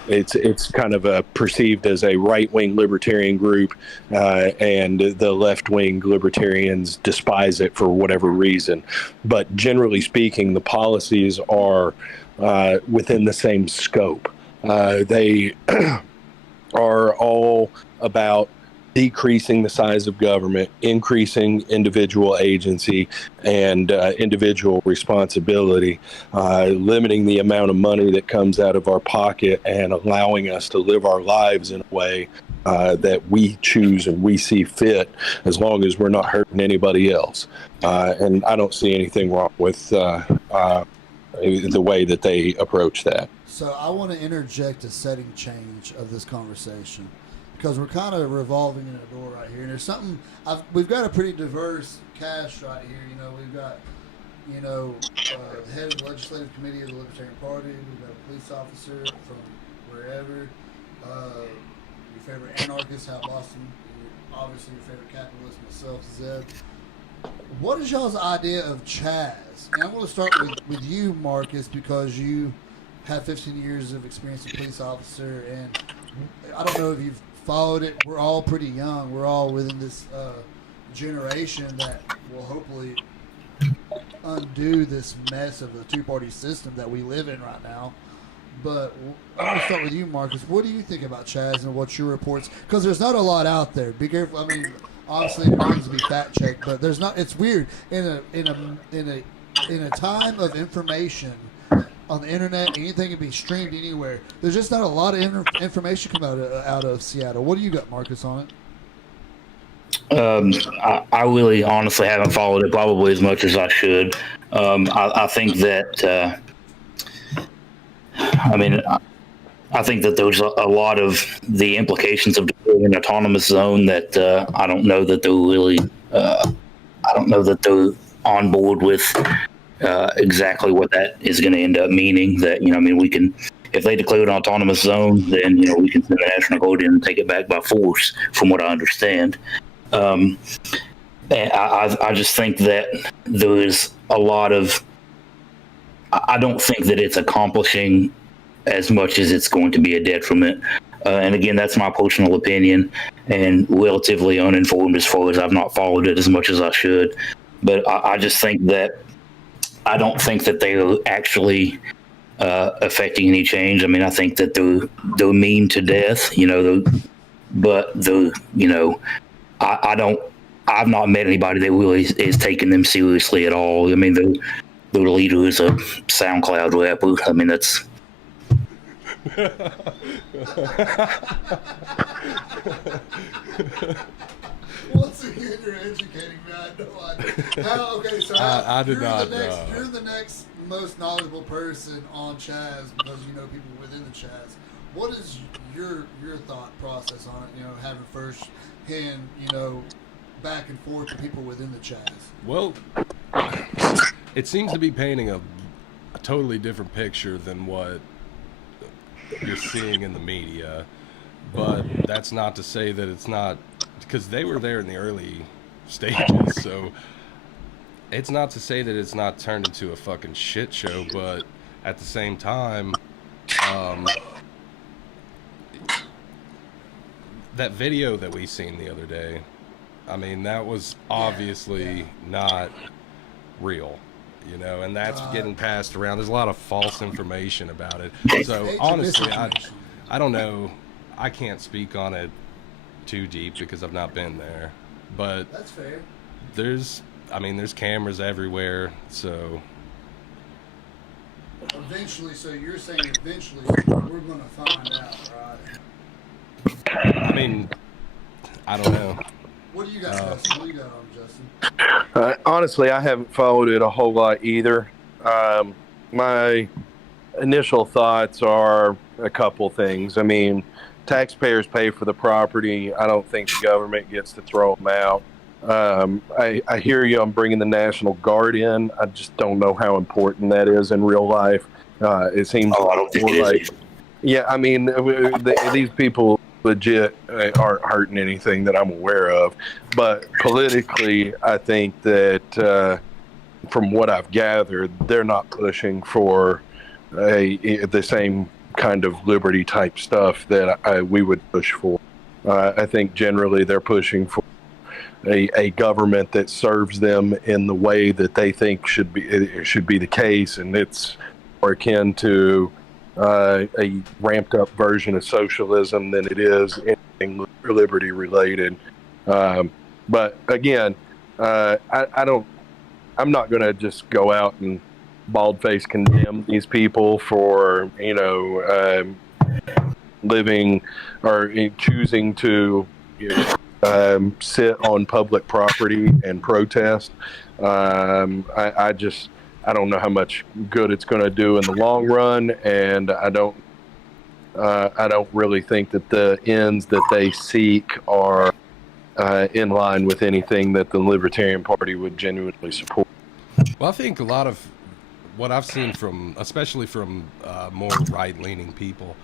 it's kind of perceived as a right-wing libertarian group, and the left-wing libertarians despise it for whatever reason. But generally speaking, the policies are within the same scope. They are all about decreasing the size of government, increasing individual agency and individual responsibility, limiting the amount of money that comes out of our pocket, and allowing us to live our lives in a way that we choose and we see fit, as long as we're not hurting anybody else. And I don't see anything wrong with the way that they approach that. So I want to interject a setting change of this conversation, because we're kind of revolving in a door right here. And there's something, we've got a pretty diverse cast right here. You know, we've got, the head of the legislative committee of the Libertarian Party. We've got a police officer from wherever. Your favorite anarchist, Hal Boston. Obviously your favorite capitalist, myself, Zeb. What is y'all's idea of Chaz? And I'm going to start with you, Marcus, because you have 15 years of experience as a police officer, and I don't know if you've followed it. We're all pretty young. We're all within this generation that will hopefully undo this mess of the two-party system that we live in right now. But I'm going to start with you, Marcus. What do you think about Chaz, and what's your reports? Because there's not a lot out there. Be careful. I mean, obviously it needs to be fact-checked, but there's not. It's weird in a time of information on the internet. Anything can be streamed anywhere. There's just not a lot of information come out of Seattle. What do you got, Marcus, on it? I really honestly haven't followed it probably as much as I should. I think that I think that there's a lot of the implications of an autonomous zone that I don't know that they're really I don't know that they're on board with exactly what that is going to end up meaning. That we can, if they declare an autonomous zone, then we can send the National Guard in and take it back by force, from what I understand. And I just think that there is a lot of. I don't think that it's accomplishing as much as it's going to be a detriment. And again, that's my personal opinion, and relatively uninformed as far as I've not followed it as much as I should. But I just think that I don't think that they are actually affecting any change. I mean, I think that they're mean to death, but I've not met anybody that really is taking them seriously at all. I mean, their leader is a SoundCloud rapper. I mean, that's. Once again, you're educating me. I had no idea. Okay, so I did not know. You're the next most knowledgeable person on Chaz, because you know people within the Chaz. What is your thought process on it? Having first hand, back and forth to people within the Chaz. Well, it seems to be painting a totally different picture than what you're seeing in the media, but that's not to say that it's not, because they were there in the early stages, so it's not to say that it's not turned into a fucking shit show. But at the same time, that video that we seen the other day, I mean, that was obviously not real. And that's getting passed around. There's a lot of false information about it. So honestly, I don't know. I can't speak on it too deep because I've not been there. But that's fair. There's cameras everywhere. So eventually, so you're saying eventually we're going to find out, right? I mean, I don't know. What do you got, Justin? What do you got on, Justin? Honestly, I haven't followed it a whole lot either. My initial thoughts are a couple things. I mean, taxpayers pay for the property. I don't think the government gets to throw them out. I hear you on bringing the National Guard in. I just don't know how important that is in real life. It seems I don't think it is either. Yeah, I mean, these people legit aren't hurting anything that I'm aware of. But politically, I think that from what I've gathered, they're not pushing for the same kind of liberty type stuff that we would push for. I think generally they're pushing for a government that serves them in the way that they think should be the case, and it's more akin to a ramped up version of socialism than it is anything liberty related. But again, I'm not going to just go out and bald-faced condemn these people for living or choosing to sit on public property and protest. I don't know how much good it's going to do in the long run, and I don't really think that the ends that they seek are in line with anything that the Libertarian Party would genuinely support. Well, I think a lot of what I've seen from, especially from more right-leaning people,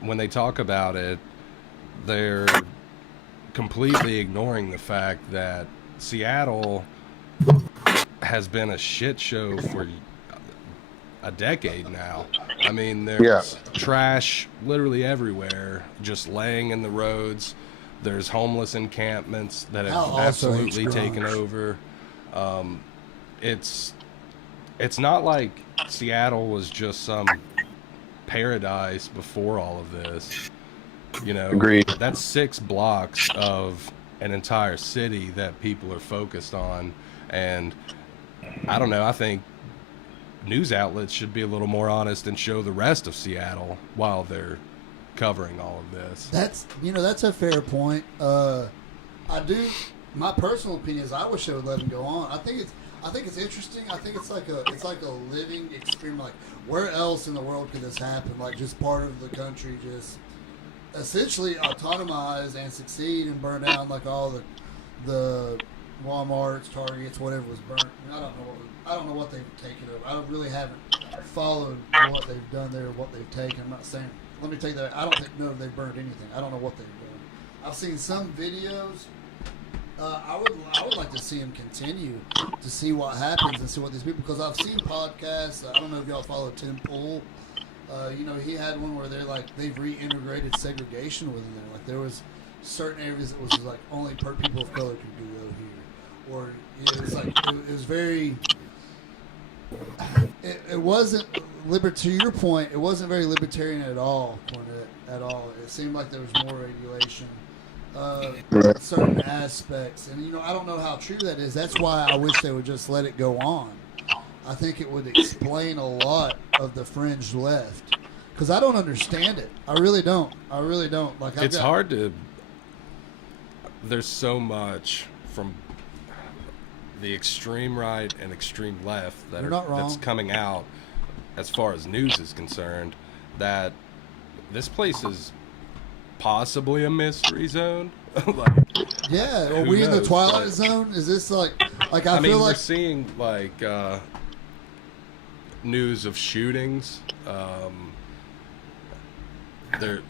when they talk about it, they're completely ignoring the fact that Seattle has been a shit show for a decade now. I mean, there's trash literally everywhere, just laying in the roads. There's homeless encampments that have absolutely taken over. It's not like Seattle was just some paradise before all of this. Agreed. That's 6 blocks of an entire city that people are focused on, and I don't know, I think news outlets should be a little more honest and show the rest of Seattle while they're covering all of this. That's a fair point. My personal opinion is I wish they would let him go on. I think it's interesting. I think it's like a living experiment. Like, where else in the world could this happen? Like, just part of the country just essentially autonomize and succeed and burn down like all the Walmarts, Targets, whatever was burnt. I don't know what they've taken over. Haven't followed what they've done there, what they've taken. I'm not saying. Let me take that. I don't know if they've burned anything. I don't know what they've done. I've seen some videos. I would like to see him continue to see what happens and see what these people, because I've seen podcasts. I don't know if y'all follow Tim Pool. He had one where they've reintegrated segregation within there. Like, there was certain areas that was like only people of color could go here, or it was very. It wasn't to your point. It wasn't very libertarian at all, Cornett, at all. It seemed like there was more regulation. Certain aspects, and I don't know how true that is. That's why I wish they would just let it go on. I think it would explain a lot of the fringe left, because I don't understand it. I really don't. Like, it's hard to. There's so much from the extreme right and extreme left that's coming out as far as news is concerned, that this place is possibly a mystery zone. Are we in the Twilight Zone? Is this like I feel mean, like we're seeing news of shootings. There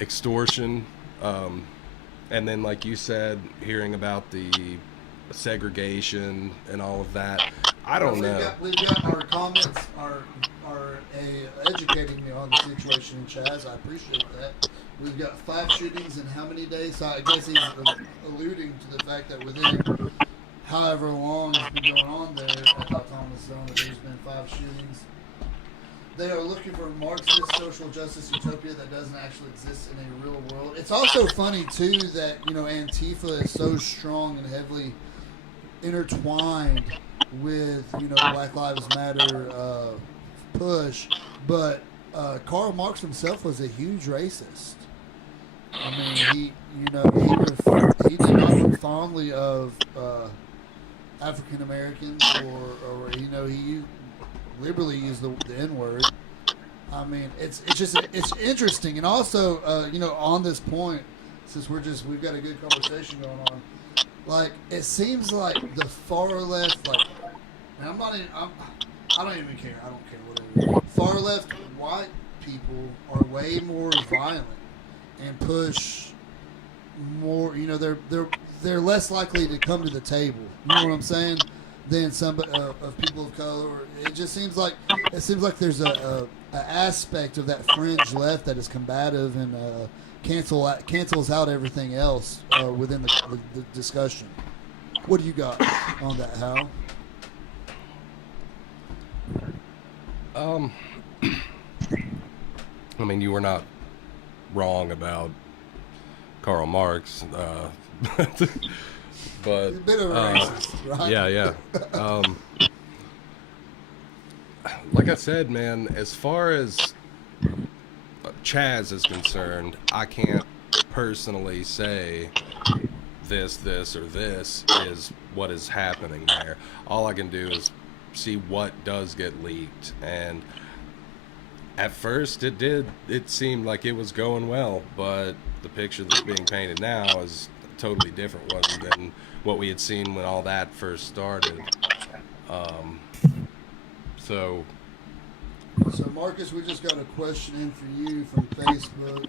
extortion, and then, like you said, hearing about the segregation and all of that. I don't know. We've got our comments are educating me on the situation in Chaz. I appreciate that. We've got 5 shootings in how many days? So I guess he's alluding to the fact that within however long it's been going on there at Autonomous Zone, there's been 5 shootings. They are looking for a Marxist social justice utopia that doesn't actually exist in a real world. It's also funny, too, that, Antifa is so strong and heavily intertwined with, Black Lives Matter push, but Karl Marx himself was a huge racist. I mean, he did not look fondly of African Americans, or he liberally used the N-word. I mean, it's interesting, and also on this point, since we've got a good conversation going on, like, it seems like the far left, like, and I don't even care. I don't care whatever. Far left white people are way more violent and push more. They're less likely to come to the table. You know what I'm saying? than some of people of color. It just seems like there's a aspect of that fringe left that is combative and cancels out everything else within the discussion. What do you got on that, Hal? I mean, you were not wrong about Karl Marx, but A bit of a racist, right? yeah. Like I said, man, as far as Chaz is concerned, I can't personally say this, or this is what is happening there. All I can do is see what does get leaked, and at first it seemed like it was going well, but the picture that's being painted now is a totally different one than what we had seen when all that first started. So Marcus, we just got a question in for you from Facebook.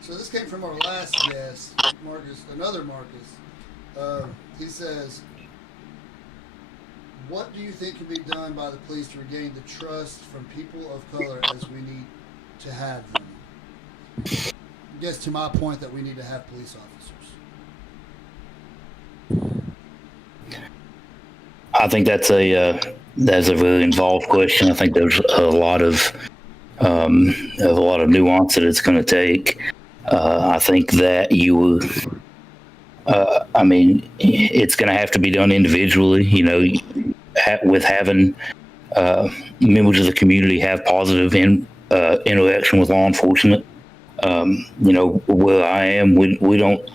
So this came from our last guest, another Marcus. He says, what do you think can be done by the police to regain the trust from people of color as we need to have them? I guess to my point that we need to have police officers. I think that's a very involved question. I think there's a lot of nuance that it's going to take. I think that it's going to have to be done individually. You know, with having members of the community have positive interaction with law enforcement. You know, where I am, we don't.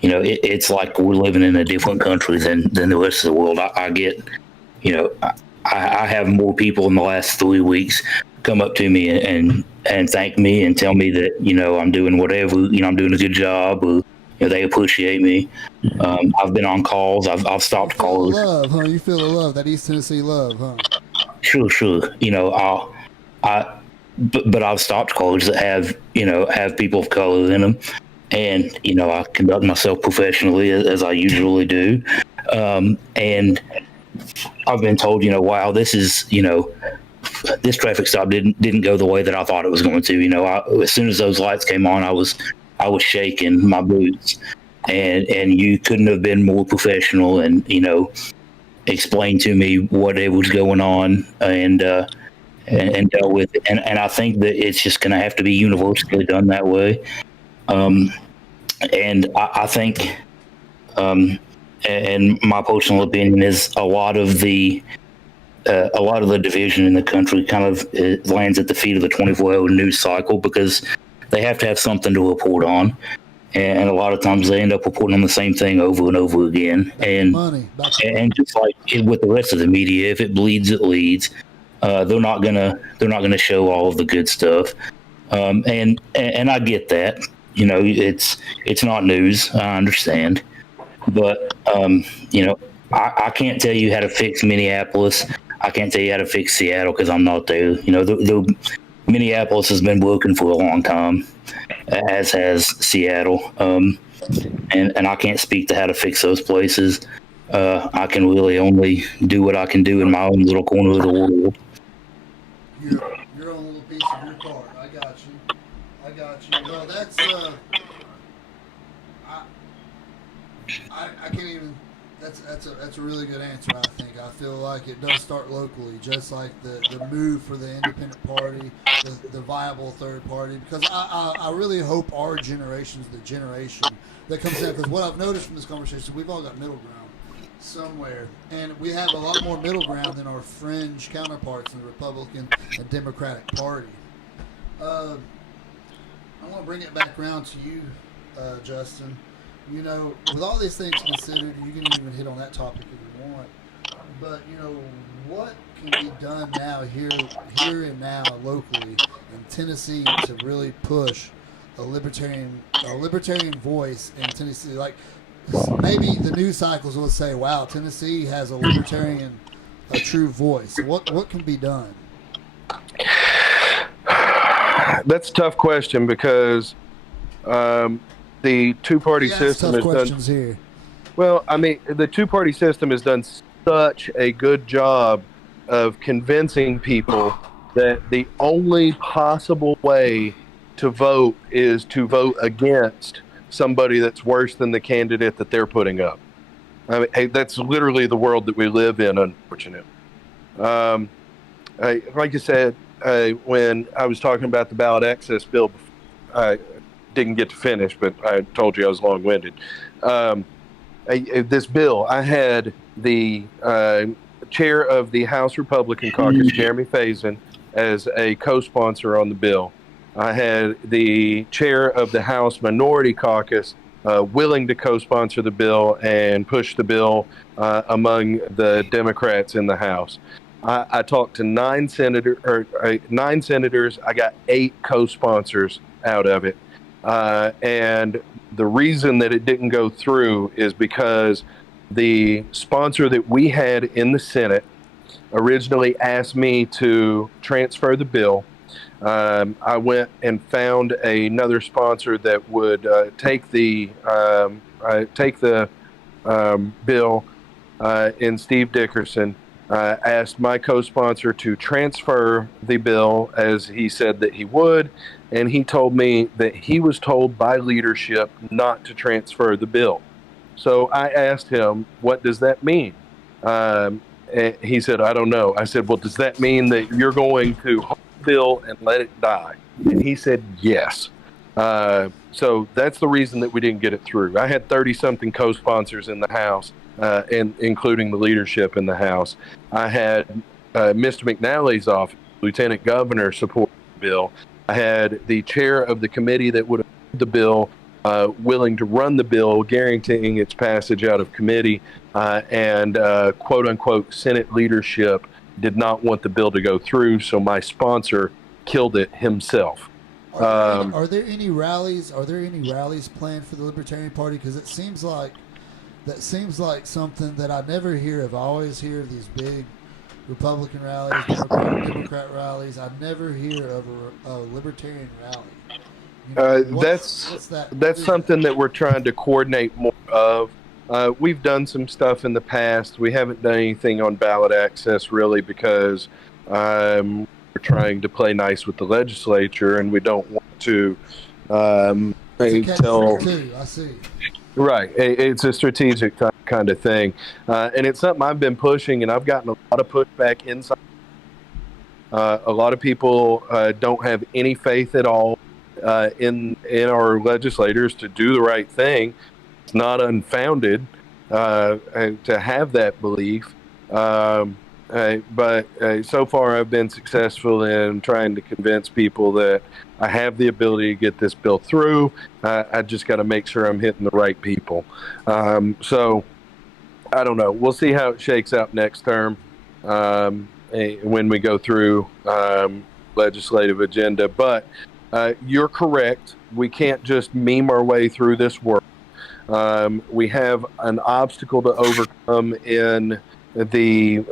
You know, it's like we're living in a different country than the rest of the world. I get, you know, I have more people in the last 3 weeks come up to me and thank me and tell me that, you know, I'm doing whatever, you know, I'm doing a good job, or, you know, they appreciate me. I've been on calls. I've stopped calls. Love, huh? You feel the love, that East Tennessee love, huh? Sure. You know, but I've stopped calls that have people of color in them. And, you know, I conduct myself professionally as I usually do. And I've been told, you know, wow, this is, you know, this traffic stop didn't go the way that I thought it was going to. You know, as soon as those lights came on, I was shaking my boots, and you couldn't have been more professional and, you know, explain to me what it was going on and dealt with it. And I think that it's just going to have to be universally done that way. And I think, and my personal opinion is a lot of the division in the country kind of lands at the feet of the 24-hour news cycle, because they have to have something to report on. And a lot of times they end up reporting on the same thing over and over again. And just like with the rest of the media, if it bleeds, it leads. They're not gonna show all of the good stuff. And I get that. You know, it's not news. I understand, but you know, I can't tell you how to fix Minneapolis. I can't tell you how to fix Seattle because I'm not there. You know, the Minneapolis has been broken for a long time, as has Seattle. And I can't speak to how to fix those places. I can really only do what I can do in my own little corner of the world. Your own little piece of your part. I got you. Well, that's I can't even. That's a really good answer. I think. I feel like it does start locally, just like the move for the independent party, the viable third party. Because I really hope our generation's the generation that comes out. Because what I've noticed from this conversation, we've all got middle ground somewhere, and we have a lot more middle ground than our fringe counterparts in the Republican and Democratic Party. I want to bring it back around to you, Justin. You know, with all these things considered, you can even hit on that topic if you want. But you know, what can be done now here and now locally in Tennessee to really push a libertarian voice in Tennessee? Like maybe the news cycles will say, "Wow, Tennessee has a libertarian, a true voice." What can be done? That's a tough question because the two-party system tough is questions here. Well, I mean, the two-party system has done such a good job of convincing people that the only possible way to vote is to vote against somebody that's worse than the candidate that they're putting up. I mean, hey, that's literally the world that we live in, unfortunately. Like I said, when I was talking about the ballot access bill, I didn't get to finish, but I told you I was long-winded. This bill, I had the chair of the House Republican Caucus, Jeremy Faison, as a co-sponsor on the bill. I had the chair of the House Minority Caucus willing to co-sponsor the bill and push the bill among the Democrats in the House. I talked to nine senators. I got 8 co-sponsors out of it. And the reason that it didn't go through is because the sponsor that we had in the Senate originally asked me to transfer the bill. I went and found another sponsor that would take the bill in Steve Dickerson. Asked my co-sponsor to transfer the bill as he said that he would, and he told me that he was told by leadership not to transfer the bill. So I asked him, what does that mean? And he said, I don't know. I said, well, does that mean that you're going to hold the bill and let it die? And he said, yes. So that's the reason that we didn't get it through. I had 30-something co-sponsors in the House, and including the leadership in the House. I had Mr. McNally's office, Lieutenant Governor, support the bill. I had the chair of the committee that would have the bill willing to run the bill, guaranteeing its passage out of committee, and quote-unquote Senate leadership did not want the bill to go through, so my sponsor killed it himself. Are there any rallies? Are there any rallies planned for the Libertarian Party? Because it seems like something that I never hear of. I always hear of these big Republican rallies, Democrat rallies. I never hear of a Libertarian rally. You know, that's something that we're trying to coordinate more of. We've done some stuff in the past. We haven't done anything on ballot access really because we're trying to play nice with the legislature, and we don't want to tell. I see. Right. It's a strategic kind of thing. And it's something I've been pushing, and I've gotten a lot of pushback inside. A lot of people don't have any faith at all in our legislators to do the right thing. It's not unfounded to have that belief. But so far I've been successful in trying to convince people that I have the ability to get this bill through. I just got to make sure I'm hitting the right people. So I don't know. We'll see how it shakes out next term when we go through legislative agenda. But you're correct. We can't just meme our way through this work. We have an obstacle to overcome in the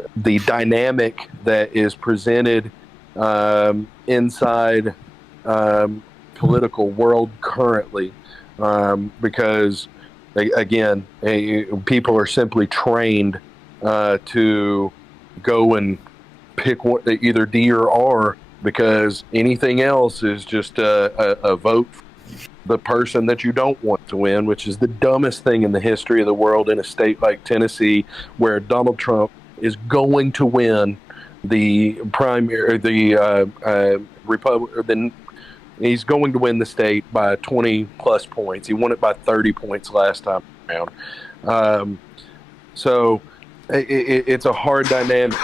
dynamic that is presented inside political world currently, because again, people are simply trained to go and pick one, either D or R, because anything else is just a vote for the person that you don't want to win, which is the dumbest thing in the history of the world in a state like Tennessee, where Donald Trump is going to win the primary, he's going to win the state by 20 plus points. He won it by 30 points last time around. So it's a hard dynamic.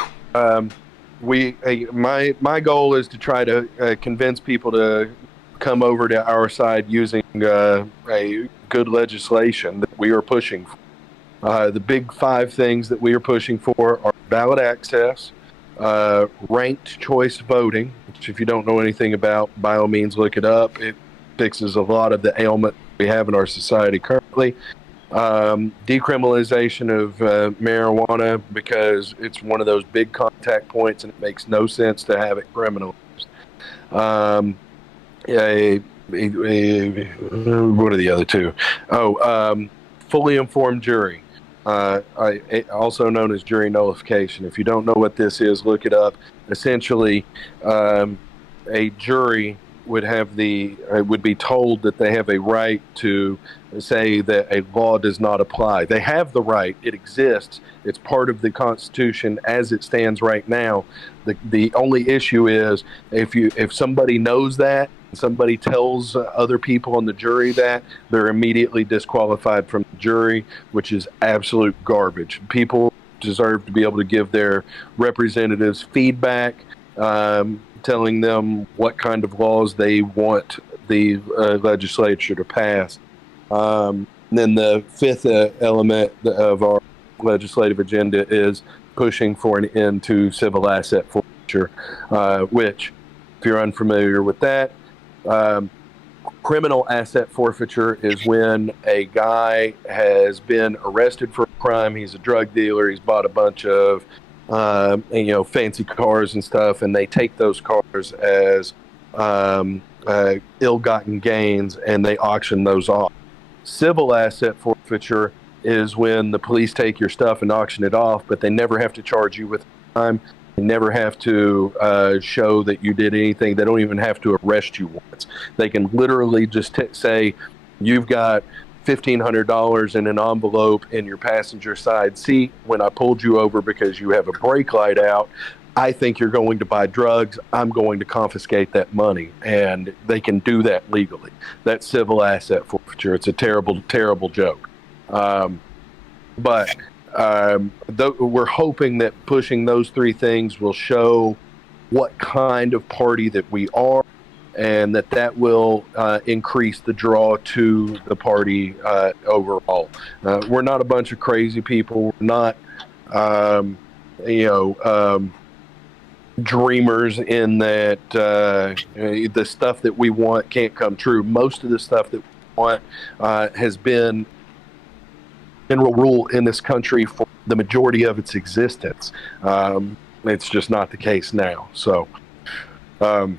My goal is to try to convince people to come over to our side using a good legislation that we are pushing for. The big 5 things that we are pushing for are ballot access, ranked choice voting, which if you don't know anything about, by all means look it up. It fixes a lot of the ailment we have in our society currently. Decriminalization of marijuana, because it's one of those big contact points and it makes no sense to have it criminalized. What are the other 2? Fully informed jury. also known as jury nullification. If you don't know what this is, look it up. Essentially, a jury would be told that they have a right to say that a law does not apply. They have the right. It exists. It's part of the Constitution as it stands right now. The only issue is if somebody knows that, somebody tells other people on the jury that, they're immediately disqualified from the jury, which is absolute garbage. People deserve to be able to give their representatives feedback, telling them what kind of laws they want the legislature to pass. Then the fifth element of our legislative agenda is pushing for an end to civil asset forfeiture, which, if you're unfamiliar with that, criminal asset forfeiture is when a guy has been arrested for a crime. He's a drug dealer. He's bought a bunch of fancy cars and stuff, and they take those cars as ill-gotten gains, and they auction those off. Civil asset forfeiture is when the police take your stuff and auction it off, but they never have to charge you with crime. They never have to show that you did anything. They don't even have to arrest you once. They can literally just say, you've got $1,500 in an envelope in your passenger side seat when I pulled you over because you have a brake light out. I think you're going to buy drugs. I'm going to confiscate that money. And they can do that legally. That's civil asset forfeiture. It's a terrible, terrible joke. But we're hoping that pushing those three things will show what kind of party that we are, and that will increase the draw to the party overall. We're not a bunch of crazy people. We're not, dreamers in that the stuff that we want can't come true. Most of the stuff that we want has been general rule in this country for the majority of its existence. It's just not the case now. So, tell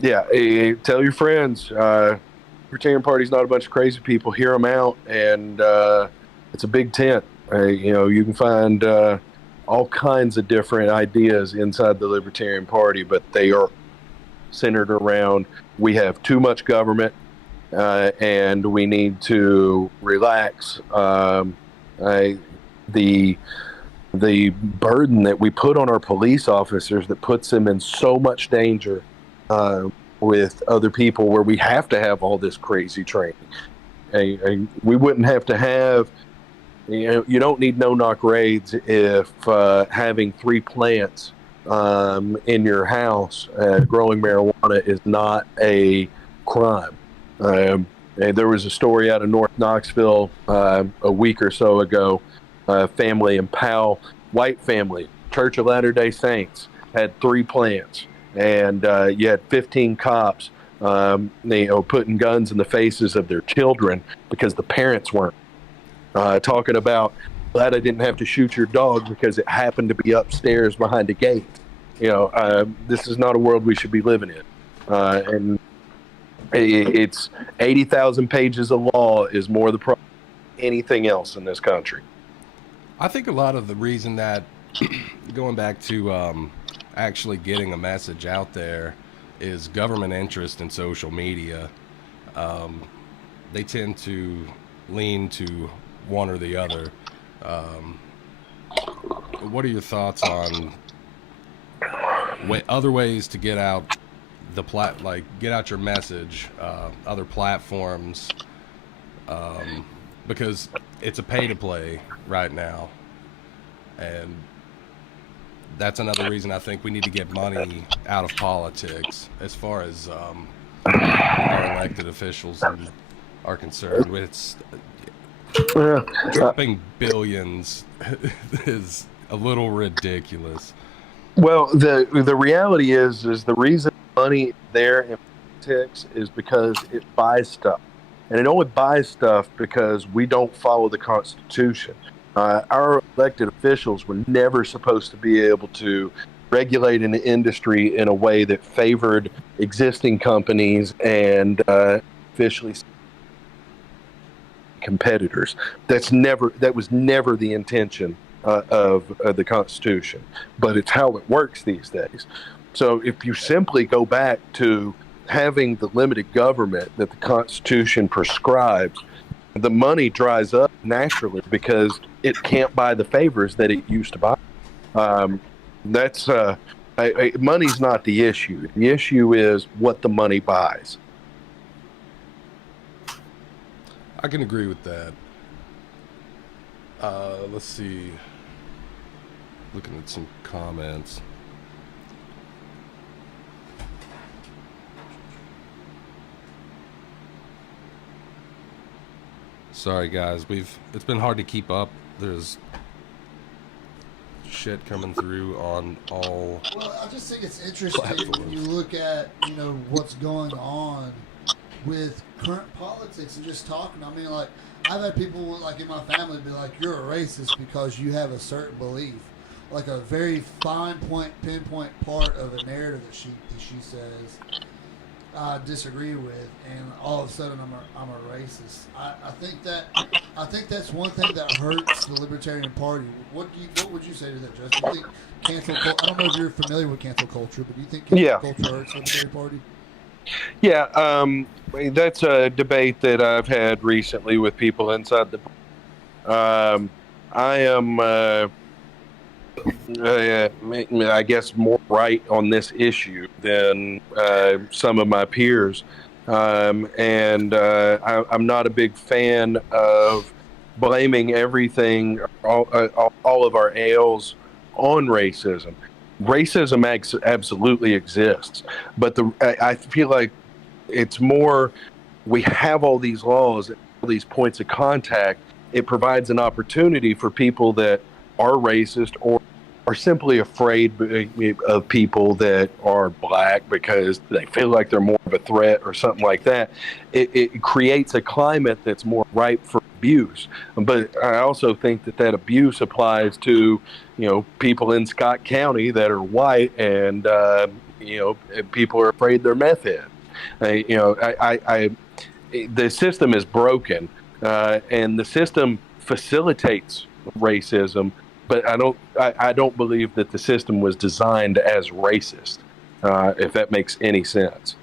your friends. Libertarian Party's not a bunch of crazy people. Hear them out, and it's a big tent. You can find all kinds of different ideas inside the Libertarian Party, but they are centered around we have too much government. And we need to relax the burden that we put on our police officers that puts them in so much danger with other people, where we have to have all this crazy training. We wouldn't have to have, you don't need no-knock raids if having 3 plants in your house growing marijuana is not a crime. And there was a story out of North Knoxville a week or so ago. Family in Powell, white family, Church of Latter-day Saints, had 3 plants, and you had 15 cops, putting guns in the faces of their children because the parents weren't. Talking about, glad I didn't have to shoot your dog because it happened to be upstairs behind a gate. This is not a world we should be living in, and it's 80,000 pages of law is more the problem than anything else in this country. I think a lot of the reason that, going back to actually getting a message out there, is government interest in social media. They tend to lean to one or the other. What are your thoughts on other ways to get out get out your message, other platforms, because it's a pay to play right now, and that's another reason I think we need to get money out of politics as far as our elected officials are concerned. It's dropping billions is a little ridiculous. Well, the reality is the reason money is there in politics is because it buys stuff. And it only buys stuff because we don't follow the Constitution. Our elected officials were never supposed to be able to regulate an industry in a way that favored existing companies and officially competitors. That was never the intention of the Constitution, but it's how it works these days. So if you simply go back to having the limited government that the Constitution prescribes, the money dries up naturally because it can't buy the favors that it used to buy. Money's not the issue. The issue is what the money buys. I can agree with that. Let's see. Looking at some comments. Sorry guys, it's been hard to keep up. There's shit coming through on all. Well, I just think it's interesting platforms. when you look at, what's going on with current politics and just talking. I mean, like, I've had people like in my family be like, "You're a racist because you have a certain belief," like a very fine pinpoint part of a narrative that she says I disagree with, and all of a sudden I'm a racist. I think that's one thing that hurts the Libertarian Party. What would you say to that, Justin? Do you think cancel culture? I don't know if you're familiar with cancel culture, but do you think cancel culture hurts the Libertarian Party? Yeah, that's a debate that I've had recently with people inside the. I am, I guess, more right on this issue than some of my peers, and I'm not a big fan of blaming everything, all of our ails, on racism. Racism absolutely exists, but I feel like it's more, we have all these laws, all these points of contact. It provides an opportunity for people that are racist or are simply afraid of people that are black because they feel like they're more of a threat or something like that. It creates a climate that's more ripe for abuse. But I also think that abuse applies to, people in Scott County that are white and, people are afraid they're meth heads. The system is broken, and the system facilitates racism, but I don't believe that the system was designed as racist, if that makes any sense.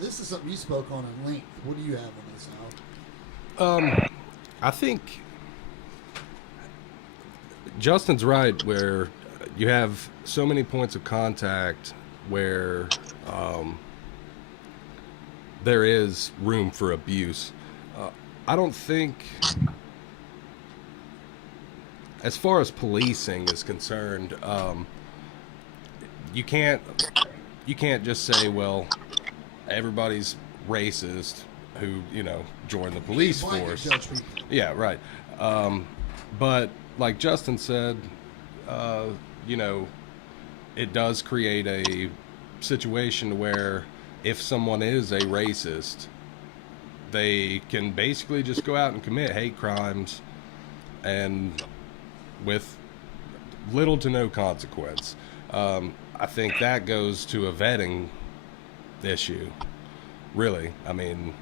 This is something you spoke on in length. What do you have on this, Al? I think Justin's right, where you have so many points of contact where there is room for abuse. I don't think, as far as policing is concerned, you can't just say, well, everybody's racist who join the police force. Yeah, right. But like Justin said, it does create a situation where if someone is a racist, they can basically just go out and commit hate crimes and with little to no consequence. I think that goes to a vetting issue, really. I mean,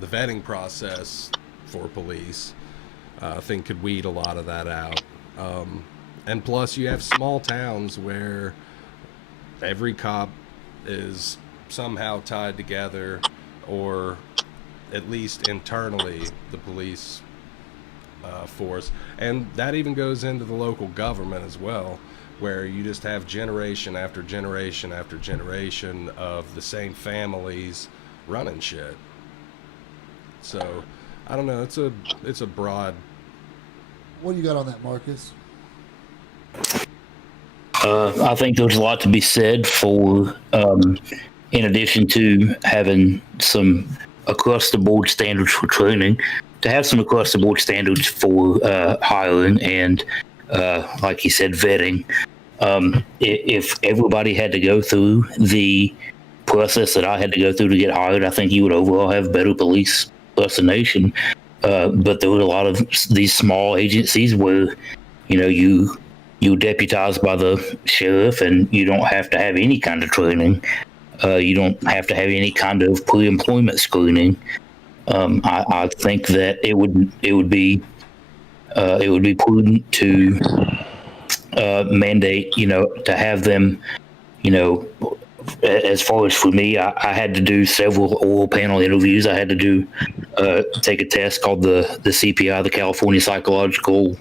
the vetting process for police, I think, could weed a lot of that out. And plus, you have small towns where every cop is somehow tied together, or at least internally, the police force. And that even goes into the local government as well, where you just have generation after generation after generation of the same families running shit. So, I don't know. It's a broad. What do you got on that, Marcus? I think there's a lot to be said for, in addition to having some across-the-board standards for training, to have some across-the-board standards for hiring and, like you said, vetting. If everybody had to go through the process that I had to go through to get hired, I think you would overall have better police across the nation. But there were a lot of these small agencies where, you're deputized by the sheriff and you don't have to have any kind of training. You don't have to have any kind of pre-employment screening. I think that it would be prudent to mandate, to have them, as far as for me, I had to do several oral panel interviews. I had to do take a test called the CPI, the California Psychological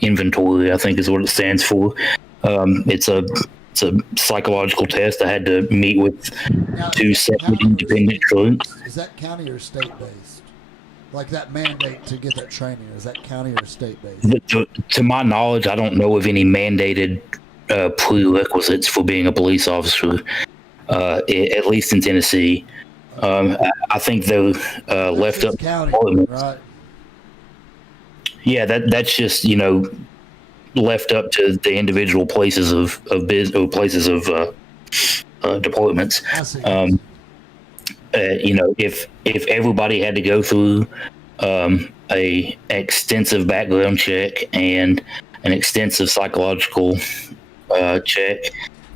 Inventory, I think is what it stands for. It's a psychological test. I had to meet with Now, two is that separate county or independent drugs. state-based? Is that county or state based? Like that mandate to get that training, is that county or state based? To my knowledge, I don't know of any mandated prerequisites for being a police officer, at least in Tennessee. I think they're left up County, departments. right? Yeah, that's just left up to the individual places of business or places of departments. I see. If everybody had to go through a extensive background check and an extensive psychological check,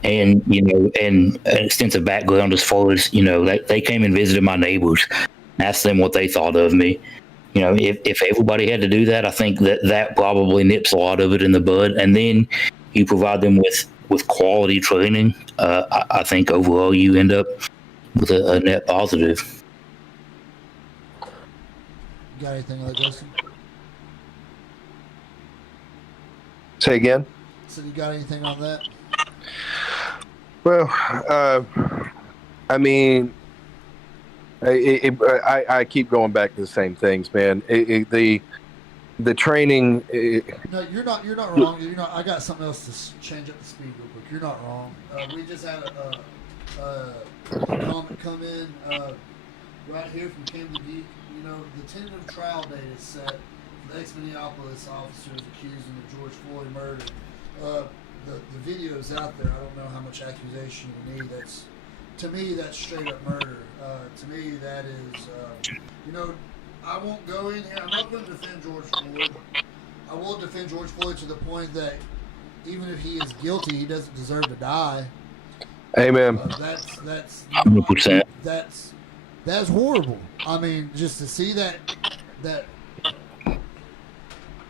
and an extensive background as far as they came and visited my neighbors, asked them what they thought of me. If everybody had to do that, I think that probably nips a lot of it in the bud. And then you provide them with quality training. I think overall you end up with a net positive. You got anything on that, Justin? Say again? So you got anything on that? Well, I mean, I keep going back to the same things, man. The training. No, you're not wrong. I got something else to change up the speed real quick. You're not wrong. We just had a comment come in right here from Camden Geek. The tentative trial date is set for the ex-Minneapolis officers accusing the George Floyd murder. The video is out there. I don't know how much accusation you need. To me, that's straight up murder. To me, that is, I won't go in here. I'm not going to defend George Floyd. I will defend George Floyd to the point that even if he is guilty, he doesn't deserve to die. Amen. That's 100%. That's horrible. I mean, just to see that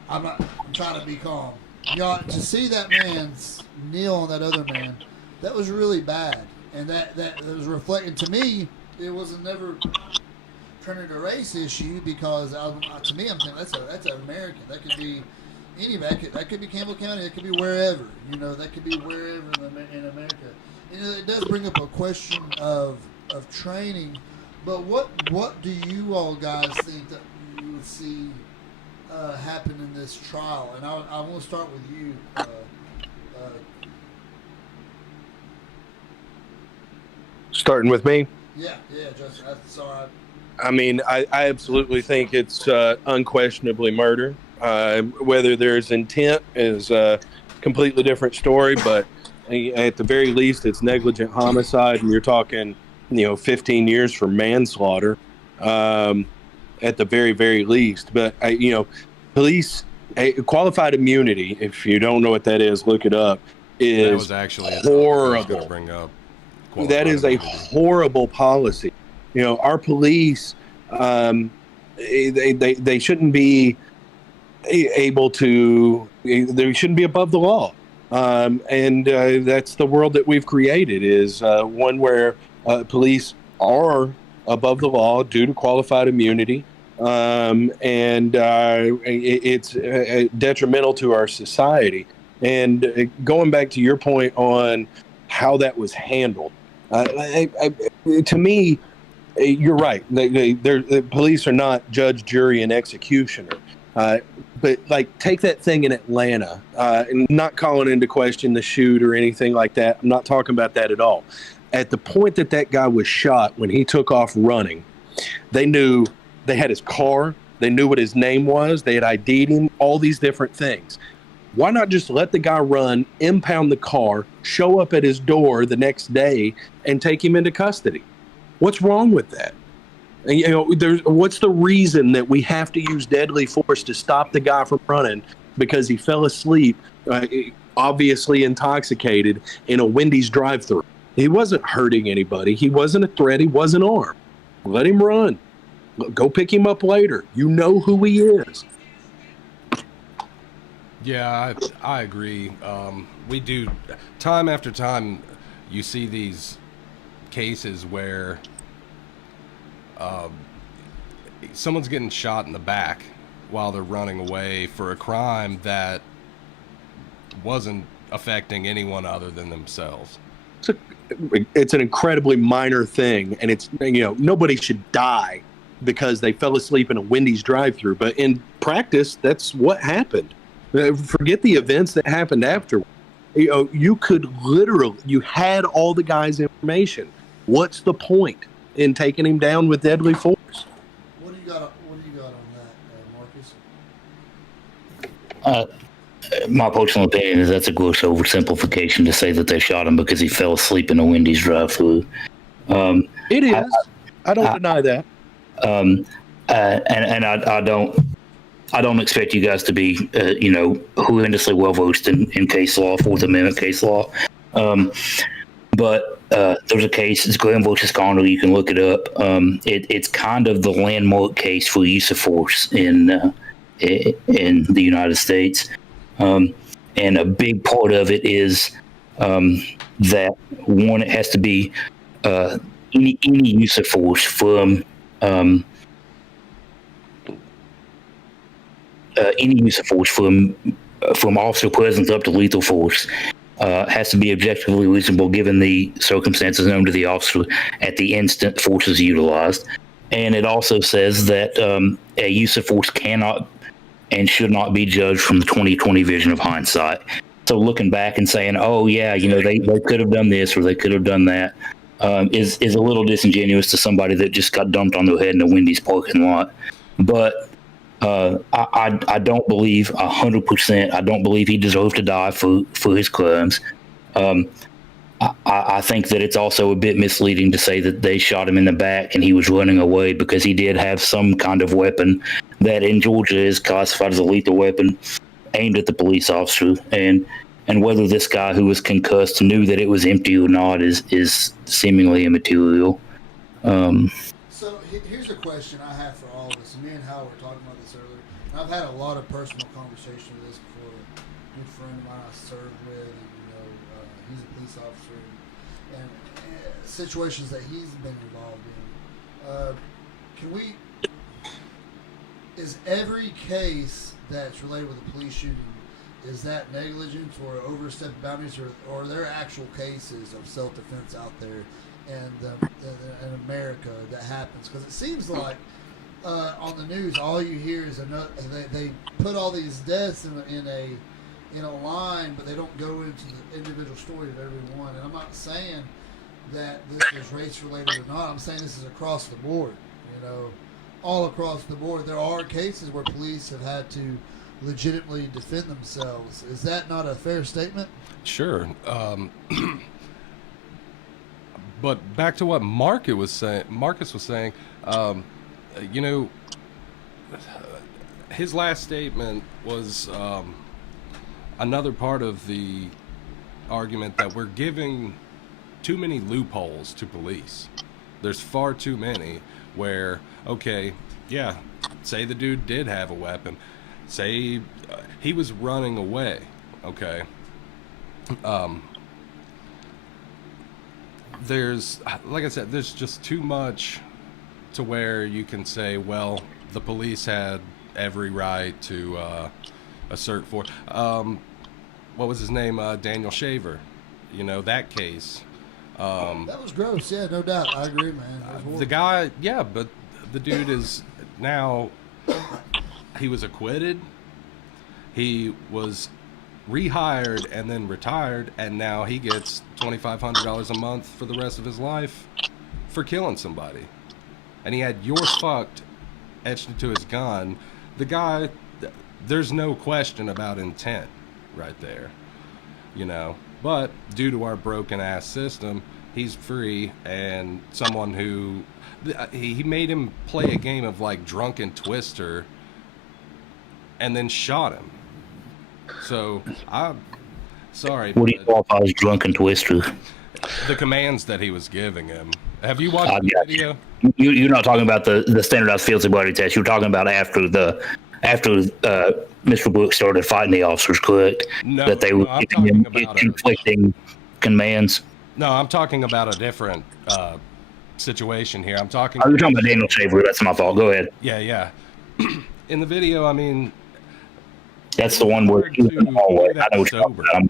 I'm trying to be calm. To see that man kneel on that other man, that was really bad. And that was reflecting to me. It was never turned into a race issue because to me, I'm saying that's an American. That could be anybody. That could be Campbell County. That could be wherever. That could be wherever in America. It does bring up a question of training. But what do you all guys think that you would see happen in this trial? And I want to start with you. Starting with me. Yeah, Justin. Sorry. I mean, I absolutely think it's unquestionably murder. Whether there's intent is a completely different story, but at the very least, it's negligent homicide, and you're talking, 15 years for manslaughter, at the very, very least. But police qualified immunity. If you don't know what that is, look it up. Is that was actually horrible. To bring up. That is a horrible policy. Our police, they shouldn't be able to. They shouldn't be above the law, and that's the world that we've created. Is one where police are above the law due to qualified immunity, and it's detrimental to our society. And going back to your point on how that was handled. To me, you're right. The police are not judge, jury, and executioner. But take that thing in Atlanta, and not calling into question the shoot or anything like that. I'm not talking about that at all. At the point that guy was shot, when he took off running, they knew they had his car. They knew what his name was. They had ID'd him. All these different things. Why not just let the guy run, impound the car, show up at his door the next day, and take him into custody? What's wrong with that? What's the reason that we have to use deadly force to stop the guy from running because he fell asleep, obviously intoxicated, in a Wendy's drive-thru? He wasn't hurting anybody. He wasn't a threat. He wasn't armed. Let him run. Go pick him up later. You know who he is. Yeah, I agree. We do, time after time, you see these cases where someone's getting shot in the back while they're running away for a crime that wasn't affecting anyone other than themselves. It's an incredibly minor thing, and it's, nobody should die because they fell asleep in a Wendy's drive-thru. But in practice, that's what happened. Forget the events that happened after. You could literally, you had all the guy's information. What's the point in taking him down with deadly force? What do you got on that, Marcus? My personal opinion is that's a gross oversimplification to say that they shot him because he fell asleep in a Wendy's drive-thru. It is. I don't deny that. And I don't expect you guys to be, horrendously well versed in case law, Fourth Amendment case law. But there's a case, it's Graham versus Connolly. You can look it up. It's kind of the landmark case for use of force in the United States. And a big part of it is that one, it has to be any use of force from from officer presence up to lethal force has to be objectively reasonable given the circumstances known to the officer at the instant force is utilized. And it also says that a use of force cannot and should not be judged from the 20/20 vision of hindsight. So looking back and saying, oh yeah, they could have done this or they could have done that is a little disingenuous to somebody that just got dumped on their head in a Wendy's parking lot. But I don't believe 100%. I don't believe he deserved to die for his crimes. I think that it's also a bit misleading to say that they shot him in the back and he was running away, because he did have some kind of weapon that in Georgia is classified as a lethal weapon aimed at the police officer. And whether this guy who was concussed knew that it was empty or not is seemingly immaterial. So here's a question I have for all of us. Me and Hal were talking about this earlier. And I've had a lot of personal conversation with this before. A good friend of mine I served with, and he's a police officer, and situations that he's been involved in. Is every case that's related with a police shooting, is that negligence or overstepped boundaries, or are there actual cases of self-defense out there in America that happens? Because it seems like on the news, all you hear is they put all these deaths in a line, but they don't go into the individual story of everyone. And I'm not saying that this is race related or not. I'm saying this is across the board. All across the board, there are cases where police have had to legitimately defend themselves. Is that not a fair statement? Sure. But back to what Marcus was saying, his last statement was another part of the argument that we're giving too many loopholes to police. There's far too many where, okay, yeah, say the dude did have a weapon. Say he was running away, okay? There's, like I said, there's just too much to where you can say, well, the police had every right to assert for. What was his name? Daniel Shaver. That case. That was gross. Yeah, no doubt. I agree, man. The guy, yeah, but the dude is now, he was acquitted. He was rehired and then retired, and now he gets $2,500 a month for the rest of his life for killing somebody. And he had "yours fucked" etched into his gun. The guy, there's no question about intent right there, But due to our broken ass system, he's free, and someone who he made him play a game of like drunken Twister and then shot him. So I'm sorry. What do you call as drunken Twister? The commands that he was giving him, Have you watched the video? You're not talking about the standardized field sobriety test. You're talking about after Mr. Brooks started fighting the officers, correct? No, that they were I'm talking about conflicting commands. No, I'm talking about a different situation here. I'm talking. Oh, you're talking about Daniel Shaver. That's my fault. Go ahead. Yeah. In the video, I mean, that's the one where he was in the hallway. I know what you're talking about.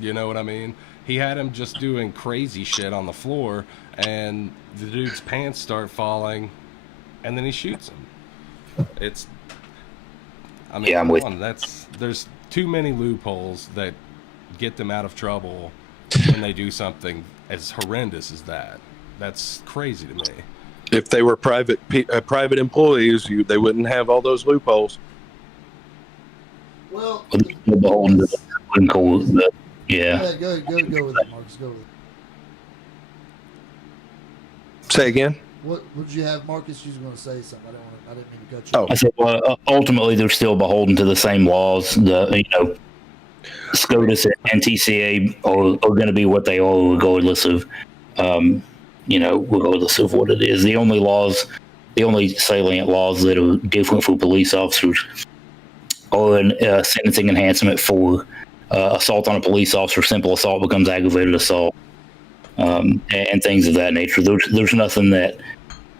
You know what I mean? He had him just doing crazy shit on the floor, and the dude's pants start falling, and then he shoots him. It's, I mean, yeah, I'm with you. There's too many loopholes that get them out of trouble when they do something as horrendous as that. That's crazy to me. If they were private employees, they wouldn't have all those loopholes. Well, yeah. Go with it, Marcus. Go with it. Say again. What did you have, Marcus? You was going to say something. I didn't mean to cut you. Oh, I said, well, ultimately, they're still beholden to the same laws. SCOTUS and TCA are going to be what they are, regardless of, regardless of what it is. The only salient laws that are different for police officers are a sentencing enhancement for assault on a police officer. Simple assault becomes aggravated assault, and things of that nature. There's nothing that,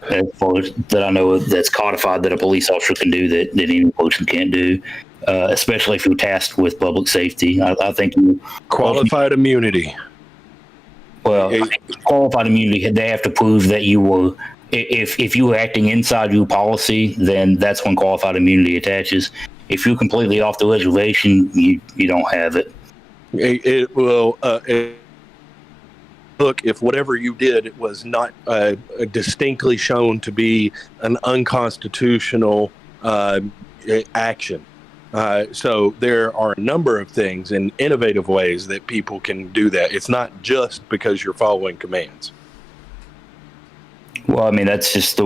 as far as that I know, that's codified that a police officer can do that any person can't do. Especially if you're tasked with public safety. I think qualified immunity. Well, qualified immunity, they have to prove that you were, if you were acting inside your policy, then that's when qualified immunity attaches. If you're completely off the reservation, you don't have it. It will look, if whatever you did was not distinctly shown to be an unconstitutional action. So there are a number of things and innovative ways that people can do that. It's not just because you're following commands. Well, I mean, that's just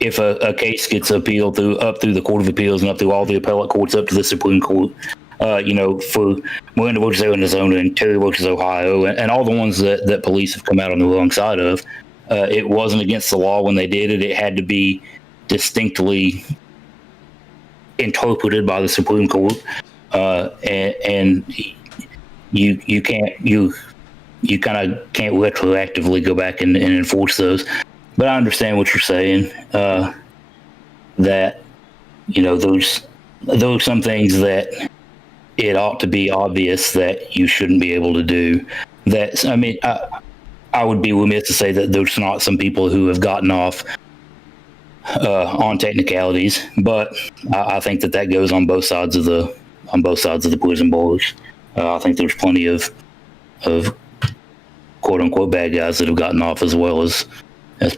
if a case gets appealed up through the Court of Appeals and up through all the appellate courts up to the Supreme Court, for Miranda versus Arizona and Terry versus Ohio and all the ones that police have come out on the wrong side of, it wasn't against the law when they did it. It had to be distinctly interpreted by the Supreme Court, and you kind of can't retroactively go back and enforce those. But I understand what you're saying. That there's some things that it ought to be obvious that you shouldn't be able to do. I would be remiss to say that there's not some people who have gotten off on technicalities, but I think that goes on both sides of the prison bars. I think there's plenty of quote unquote bad guys that have gotten off as well as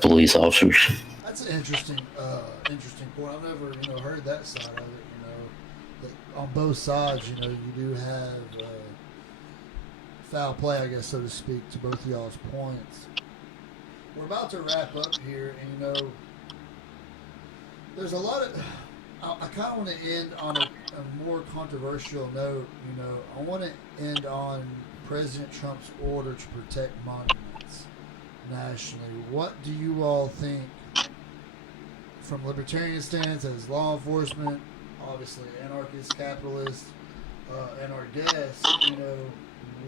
police officers. That's an interesting point. I've never heard that side of it. That on both sides, you do have foul play, I guess, so to speak, to both of y'all's points. We're about to wrap up here, and there's a lot of. I kind of want to end on a more controversial note. I want to end on President Trump's order to protect monuments nationally. What do you all think, from libertarian stance as law enforcement, obviously anarchist, capitalist, and our guests?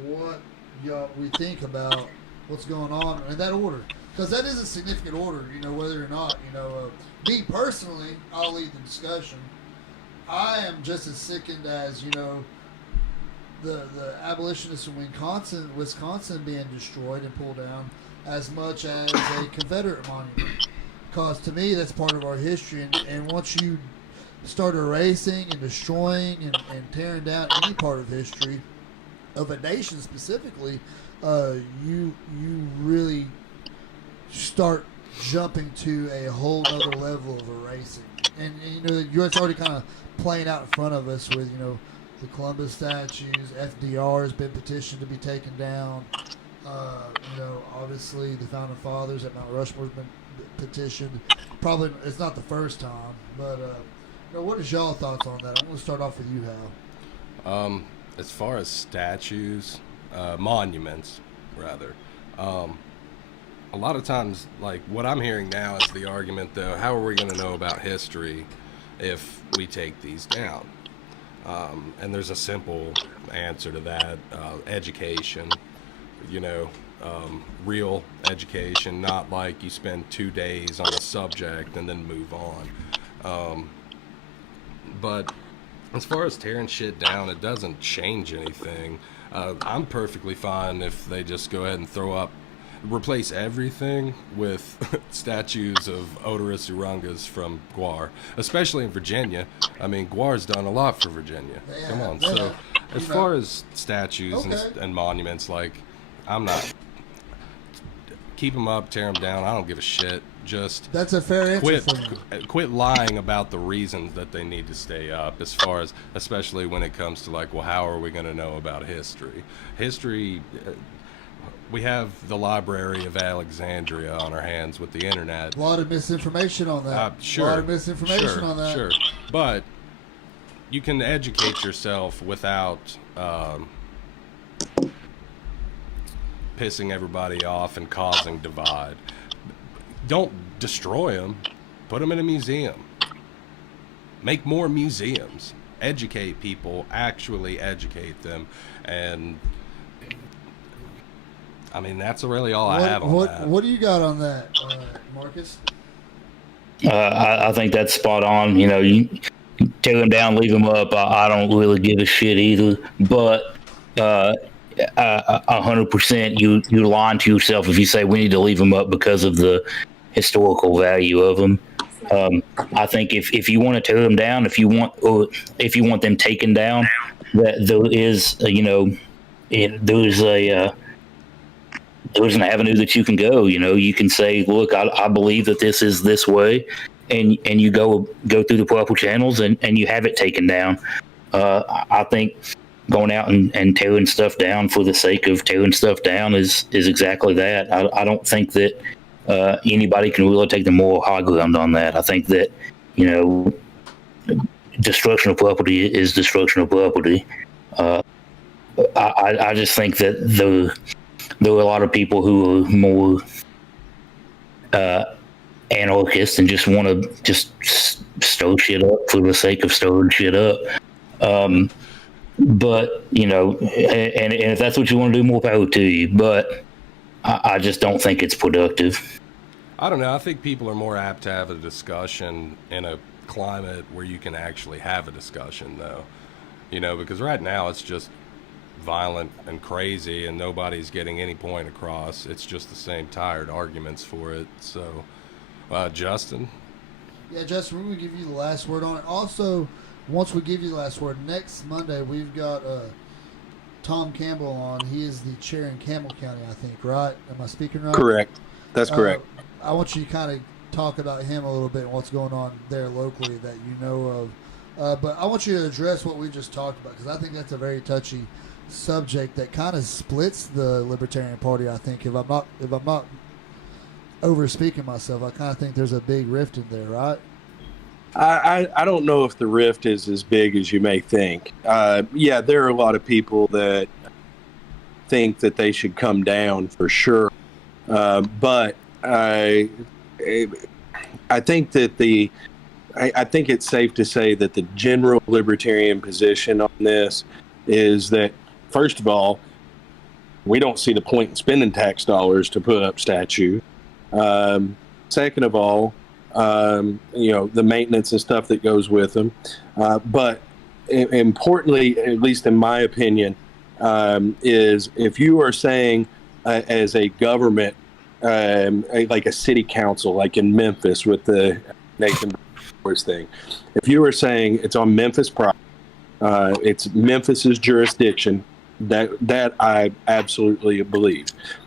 What we think about what's going on in that order? Because that is a significant order, whether or not, me personally, I'll lead the discussion. I am just as sickened as, the abolitionists in Wisconsin being destroyed and pulled down as much as a Confederate monument. Because to me, that's part of our history. And once you start erasing and destroying and tearing down any part of history, of a nation specifically, you really start jumping to a whole other level of erasing, and it's already kind of playing out in front of us with the Columbus statues. FDR has been petitioned to be taken down. Obviously the Founding Fathers at Mount Rushmore has been petitioned. Probably it's not the first time, but what is y'all thoughts on that? I'm going to start off with you, Hal. As far as statues, monuments rather, a lot of times, like what I'm hearing now is the argument, though, how are we going to know about history if we take these down? And there's a simple answer to that: education. You know, real education, not like you spend 2 days on a subject and then move on. But as far as tearing shit down, it doesn't change anything. I'm perfectly fine if they just go ahead and replace everything with statues of Oderus Urungus from Guar, especially in Virginia. I mean, Guar's done a lot for Virginia. Yeah, Come on. yeah. So as far as statues and monuments, like, I'm not... Keep them up, tear them down. I don't give a shit. Just that's a fair answer for you. Quit lying about the reasons that they need to stay up. As far as, especially when it comes to like, well, how are we going to know about history? History. We have the Library of Alexandria on our hands with the internet. A lot of misinformation on that. Sure. A lot of misinformation on that. Sure. But you can educate yourself without pissing everybody off and causing divide. Don't destroy them. Put them in a museum. Make more museums. Educate people. Actually educate them. And I mean, that's really all I have on that. What do you got on that, Marcus? I think that's spot on. You know, you tear them down, leave them up. I don't really give a shit either. But 100%, you're lying to yourself if you say we need to leave them up because of the historical value of them. I think if you want to tear them down, if you want them taken down, that there is there's an avenue that you can go. You know, you can say, look, I believe that this is this way, and you go through the proper channels and you have it taken down. I think going out and tearing stuff down for the sake of tearing stuff down is exactly that. I don't think that anybody can really take the moral high ground on that. I think that, you know, destruction of property is destruction of property. I just think that there are a lot of people who are more anarchist and just want to just stir shit up for the sake of stirring shit up. But, you know, and if that's what you want to do, more power to you. But I just don't think it's productive. I don't know. I think people are more apt to have a discussion in a climate where you can actually have a discussion, though. You know, because right now it's just violent and crazy and nobody's getting any point across. It's just the same tired arguments for it. So, Justin? Yeah, Justin, we're going to give you the last word on it. Also, once we give you the last word, next Monday we've got Tom Campbell on. He is the chair in Campbell County, I think, right? Am I speaking right? Correct. That's correct. I want you to kind of talk about him a little bit and what's going on there locally that you know of. But I want you to address what we just talked about, because I think that's a very touchy subject that kind of splits the Libertarian Party. I think if I'm not over speaking myself, I kind of think there's a big rift in there, right? I don't know if the rift is as big as you may think. Yeah, there are a lot of people that think that they should come down for sure. But I think that I think it's safe to say that the general libertarian position on this is that, first of all, we don't see the point in spending tax dollars to put up statues. Second of all, you know, the maintenance and stuff that goes with them. But importantly, at least in my opinion, is if you are saying as a government, like a city council, like in Memphis with the Nathan Boys thing, if you were saying it's on Memphis property, it's Memphis's jurisdiction, that I absolutely believe.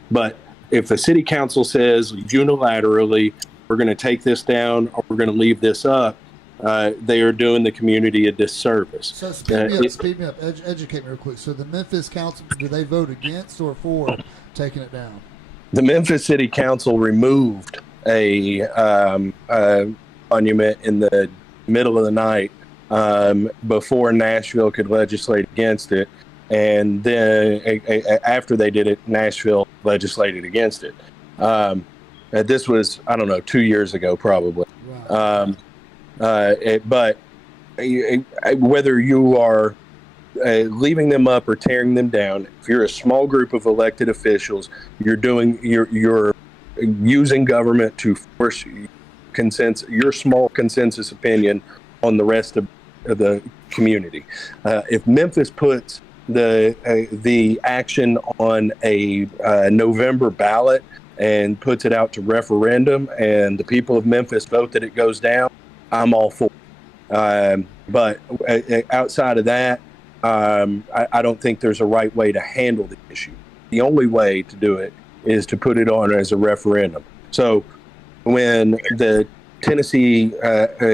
But if the city council says unilaterally, we're going to take this down or we're going to leave this up, they are doing the community a disservice. So speed me up, educate me real quick. So the Memphis council, do they vote against or for taking it down? The Memphis City Council removed a monument in the middle of the night before Nashville could legislate against it. And then after they did it, Nashville legislated against it. This was, I don't know, 2 years ago probably. Right. But whether you are leaving them up or tearing them down, if you're a small group of elected officials, you're using government to force your small consensus opinion on the rest of the community. If Memphis puts the action on a November ballot and puts it out to referendum, and the people of Memphis vote that it goes down, I'm all for it. But outside of that, I don't think there's a right way to handle the issue. The only way to do it is to put it on as a referendum. So when the Tennessee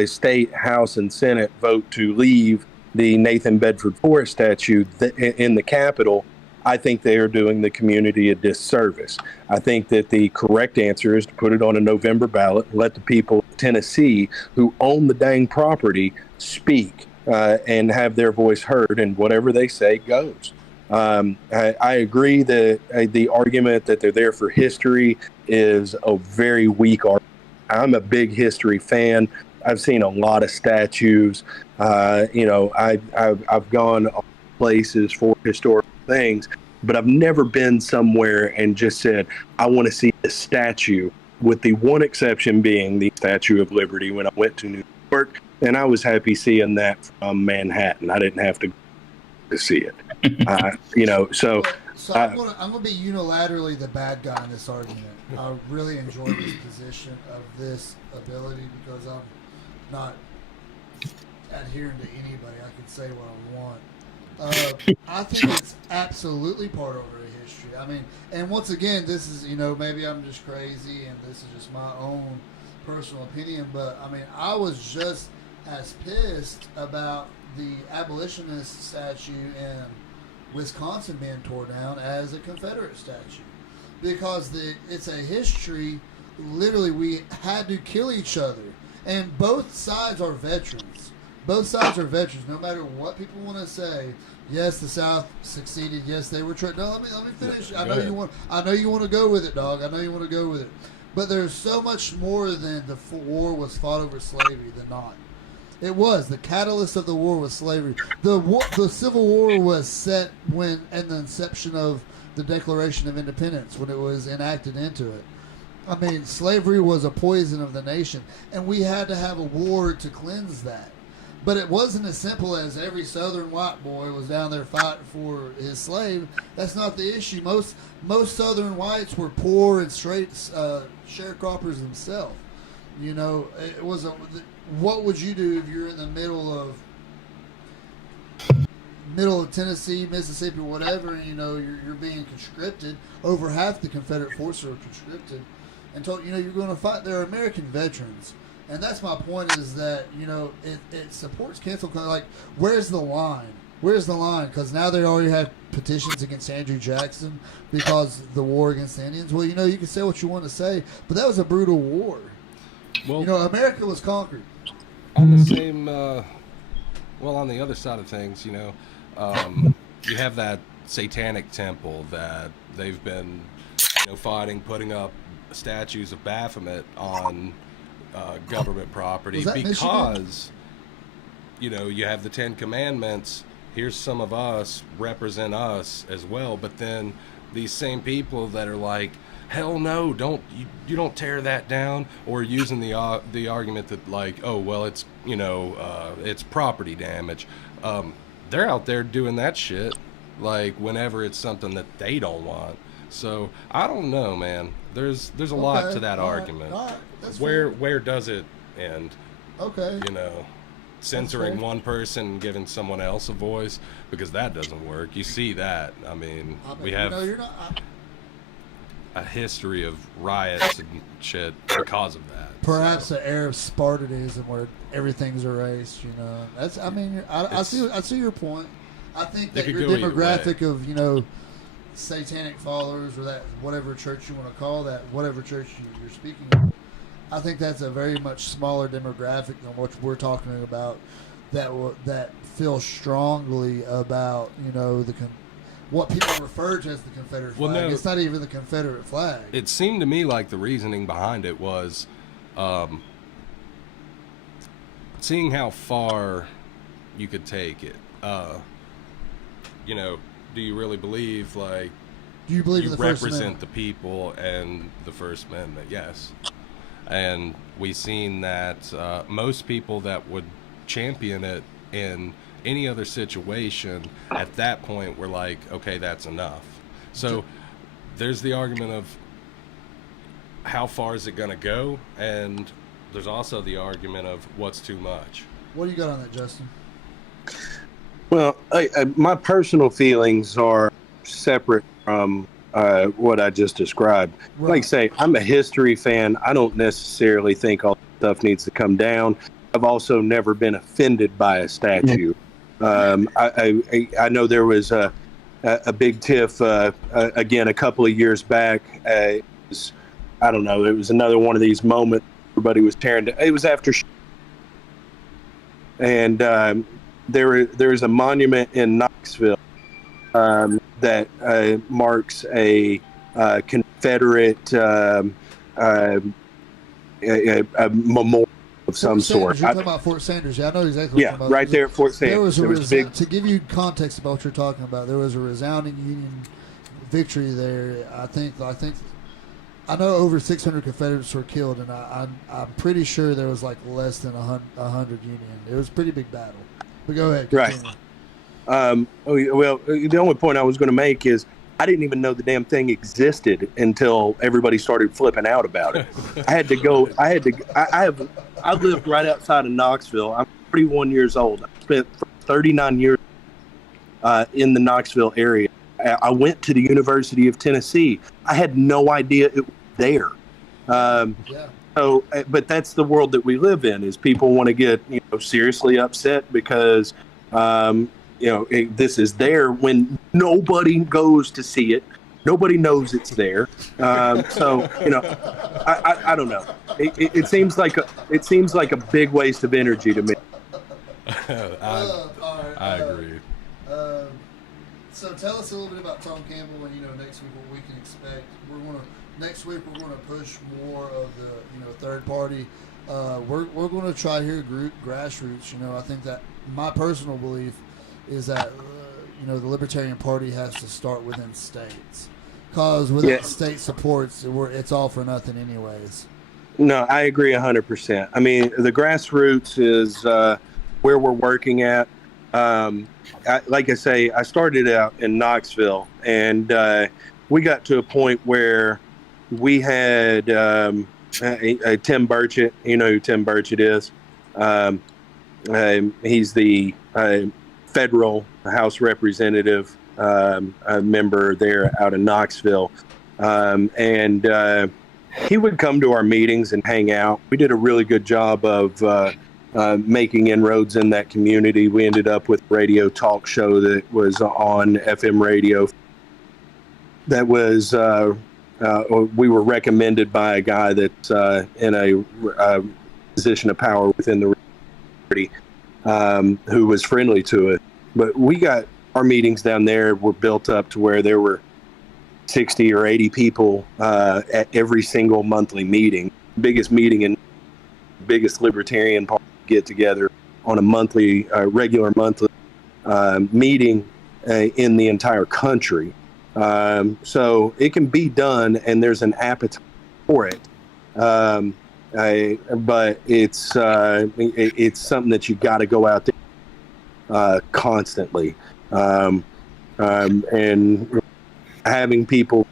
State House and Senate vote to leave the Nathan Bedford Forrest statue in the Capitol, I think they are doing the community a disservice. I think that the correct answer is to put it on a November ballot and let the people of Tennessee who own the dang property speak and have their voice heard, and whatever they say goes. I agree that the argument that they're there for history is a very weak argument. I'm a big history fan. I've seen a lot of statues. I've gone places for historical things, but I've never been somewhere and just said, I want to see a statue, with the one exception being the Statue of Liberty when I went to New York, and I was happy seeing that from Manhattan. I didn't have to see it. So I'm gonna be unilaterally the bad guy in this argument. I really enjoy this position of this ability because I'm not adhering to anybody. I can say what I want. I think it's absolutely part of our history. I mean, and once again, this is, maybe I'm just crazy and this is just my own personal opinion, but I mean, I was just as pissed about the abolitionist statue in Wisconsin being torn down as a Confederate statue, because it's a history. Literally, we had to kill each other, and both sides are veterans. Both sides are veterans, no matter what people want to say. Yes, the South succeeded. Yes, they were trying. No, let me finish. I know you want to go with it, dog. I know you want to go with it. But there's so much more than the war was fought over slavery than not. It was. The catalyst of the war was slavery. The Civil War was set in the inception of the Declaration of Independence, when it was enacted into it. I mean, slavery was a poison of the nation, and we had to have a war to cleanse that. But it wasn't as simple as every Southern white boy was down there fighting for his slave. That's not the issue. Most Southern whites were poor and straight sharecroppers themselves. It was what would you do if you're in the middle of Tennessee, Mississippi, whatever, and you're being conscripted. Over half the Confederate forces are conscripted, and told you're going to fight. They're American veterans, and that's my point. Is that it supports cancel culture. Like, where's the line? Where's the line? Because now they already have petitions against Andrew Jackson because the war against the Indians. Well, you can say what you want to say, but that was a brutal war. Well, America was conquered. On the same, on the other side of things, you have that satanic temple that they've been, fighting, putting up statues of Baphomet on government property because, Michigan? You have the Ten Commandments. Here's some of us, represent us as well. But then these same people that are like, hell no, you don't tear that down, or using the argument that like, oh well, it's it's property damage. They're out there doing that shit like whenever it's something that they don't want. So I don't know, man. There's a lot to that argument. All right. Where does it end? Okay. Censoring one person and giving someone else a voice, because that doesn't work. You see that. I mean, we have a history of riots and shit because of that. Perhaps an air of Spartanism where everything's erased. That's. I mean, I see your point. I think that your demographic of satanic followers, or that whatever church you want to call that, whatever church you're speaking of, I think that's a very much smaller demographic than what we're talking about. That feel strongly about what people refer to as the Confederate flag. Well, no. It's not even the Confederate flag. It seemed to me like the reasoning behind it was seeing how far you could take it. You know, do you really believe, like, Do you believe you in the First represent Amendment? the people and the First Amendment? Yes. And we've seen that most people that would champion it in any other situation at that point were like, okay, that's enough. So there's the argument of how far is it going to go, and there's also the argument of what's too much. What do you got on that, Justin? Well, my personal feelings are separate from what I just described. Right. Like I say, I'm a history fan. I don't necessarily think all stuff needs to come down. I've also never been offended by a statue. I know there was a big tiff again a couple of years back. I don't know. It was another one of these moments. Everybody was tearing. It was after, and there's a monument in Knoxville that marks a Confederate a memorial of some sort. You're talking about Fort Sanders. Yeah, I know exactly what you're talking about. Right there at Fort Sanders. There was big. To give you context about what you're talking about, there was a resounding Union victory there. I know over 600 Confederates were killed, and I'm pretty sure there was like less than 100 Union. It was a pretty big battle. But go ahead. Continue. Right. Well, the only point I was going to make is I didn't even know the damn thing existed until everybody started flipping out about it. I lived right outside of Knoxville. I'm 41 years old. I spent 39 years in the Knoxville area. I went to the University of Tennessee. I had no idea it was there. So, but that's the world that we live in. Is people want to get seriously upset because this is there when nobody goes to see it. Nobody knows it's there. I don't know. It seems like a big waste of energy to me. I agree. So tell us a little bit about Tom Campbell, and next week what we can expect. Next week we're going to push more of the third party. We're going to try here grassroots. I think that my personal belief is that the Libertarian Party has to start within states, because without state supports, it's all for nothing anyways. No, I agree 100%. I mean, the grassroots is where we're working at. Like I say, I started out in Knoxville, and we got to a point where we had Tim Burchett. You know who Tim Burchett is. He's the federal House representative member there out of Knoxville. And he would come to our meetings and hang out. We did a really good job of making inroads in that community. We ended up with a radio talk show that was on FM radio. That was, we were recommended by a guy that's in a position of power within the party, who was friendly to it. But we got our meetings down there were built up to where there were 60 or 80 people at every single monthly meeting. Biggest meeting and biggest Libertarian Party get together on a monthly, regular monthly meeting in the entire country. So it can be done, and there's an appetite for it. But it's something that you got to go out there constantly, and having people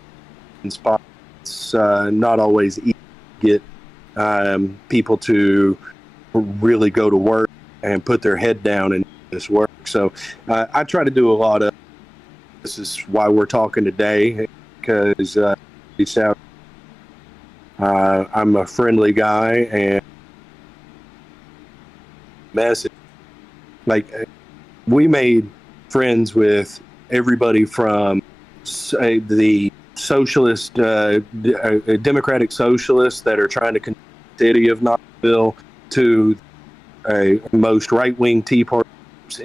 in spots not always easy to get people to really go to work and put their head down and do this work. So I try to do a lot of. This is why we're talking today, because reached out. I'm a friendly guy, and message like we made friends with everybody from the socialist, democratic socialists that are trying to control the city of Knoxville to most right-wing Tea Party groups.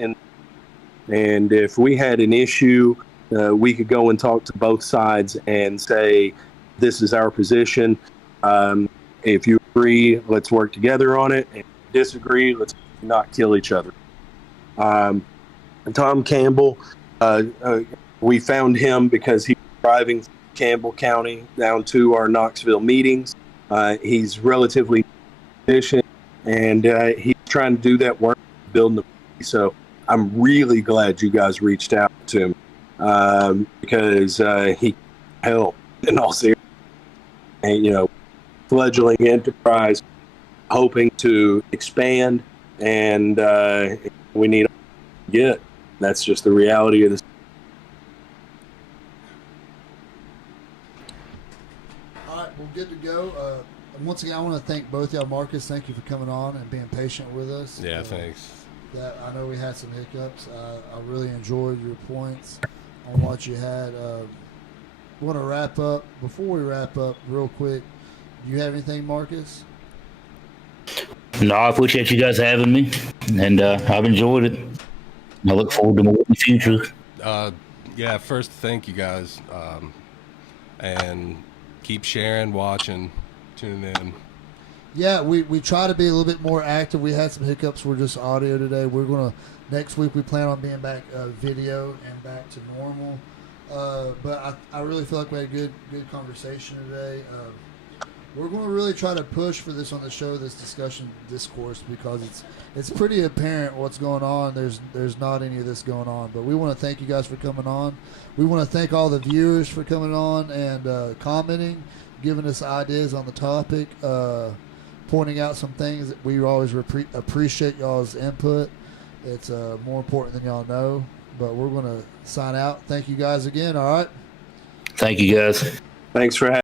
And if we had an issue we could go and talk to both sides and say, this is our position. If you agree, let's work together on it. If you disagree, let's not kill each other. Tom Campbell, we found him because he was driving from Campbell County down to our Knoxville meetings. He's relatively efficient, and he's trying to do that work, building the party. So I'm really glad you guys reached out to him because he helped in all seriousness. And, fledgling enterprise, hoping to expand, and we need to get. That's just the reality of this. All right, well, good to go. Once again, I want to thank both y'all. Marcus, thank you for coming on and being patient with us. Yeah, thanks. I know we had some hiccups. I really enjoyed your points on what you had. Want to wrap up. Before we wrap up, real quick, do you have anything, Marcus? No, I appreciate you guys having me, and I've enjoyed it. I look forward to more in the future. Yeah, first, thank you guys. And keep sharing, watching, tuning in. Yeah, we try to be a little bit more active. We had some hiccups. We're just audio today. We're going to, next week, we plan on being back video and back to normal. But I really feel like we had a good conversation today. We're going to really try to push for this on the show, this discourse, because it's pretty apparent what's going on. There's not any of this going on. But we want to thank you guys for coming on. We want to thank all the viewers for coming on and commenting, giving us ideas on the topic, pointing out some things that we always appreciate y'all's input. It's more important than y'all know. But we're going to sign out. Thank you guys again. All right. Thank you guys. Thanks for having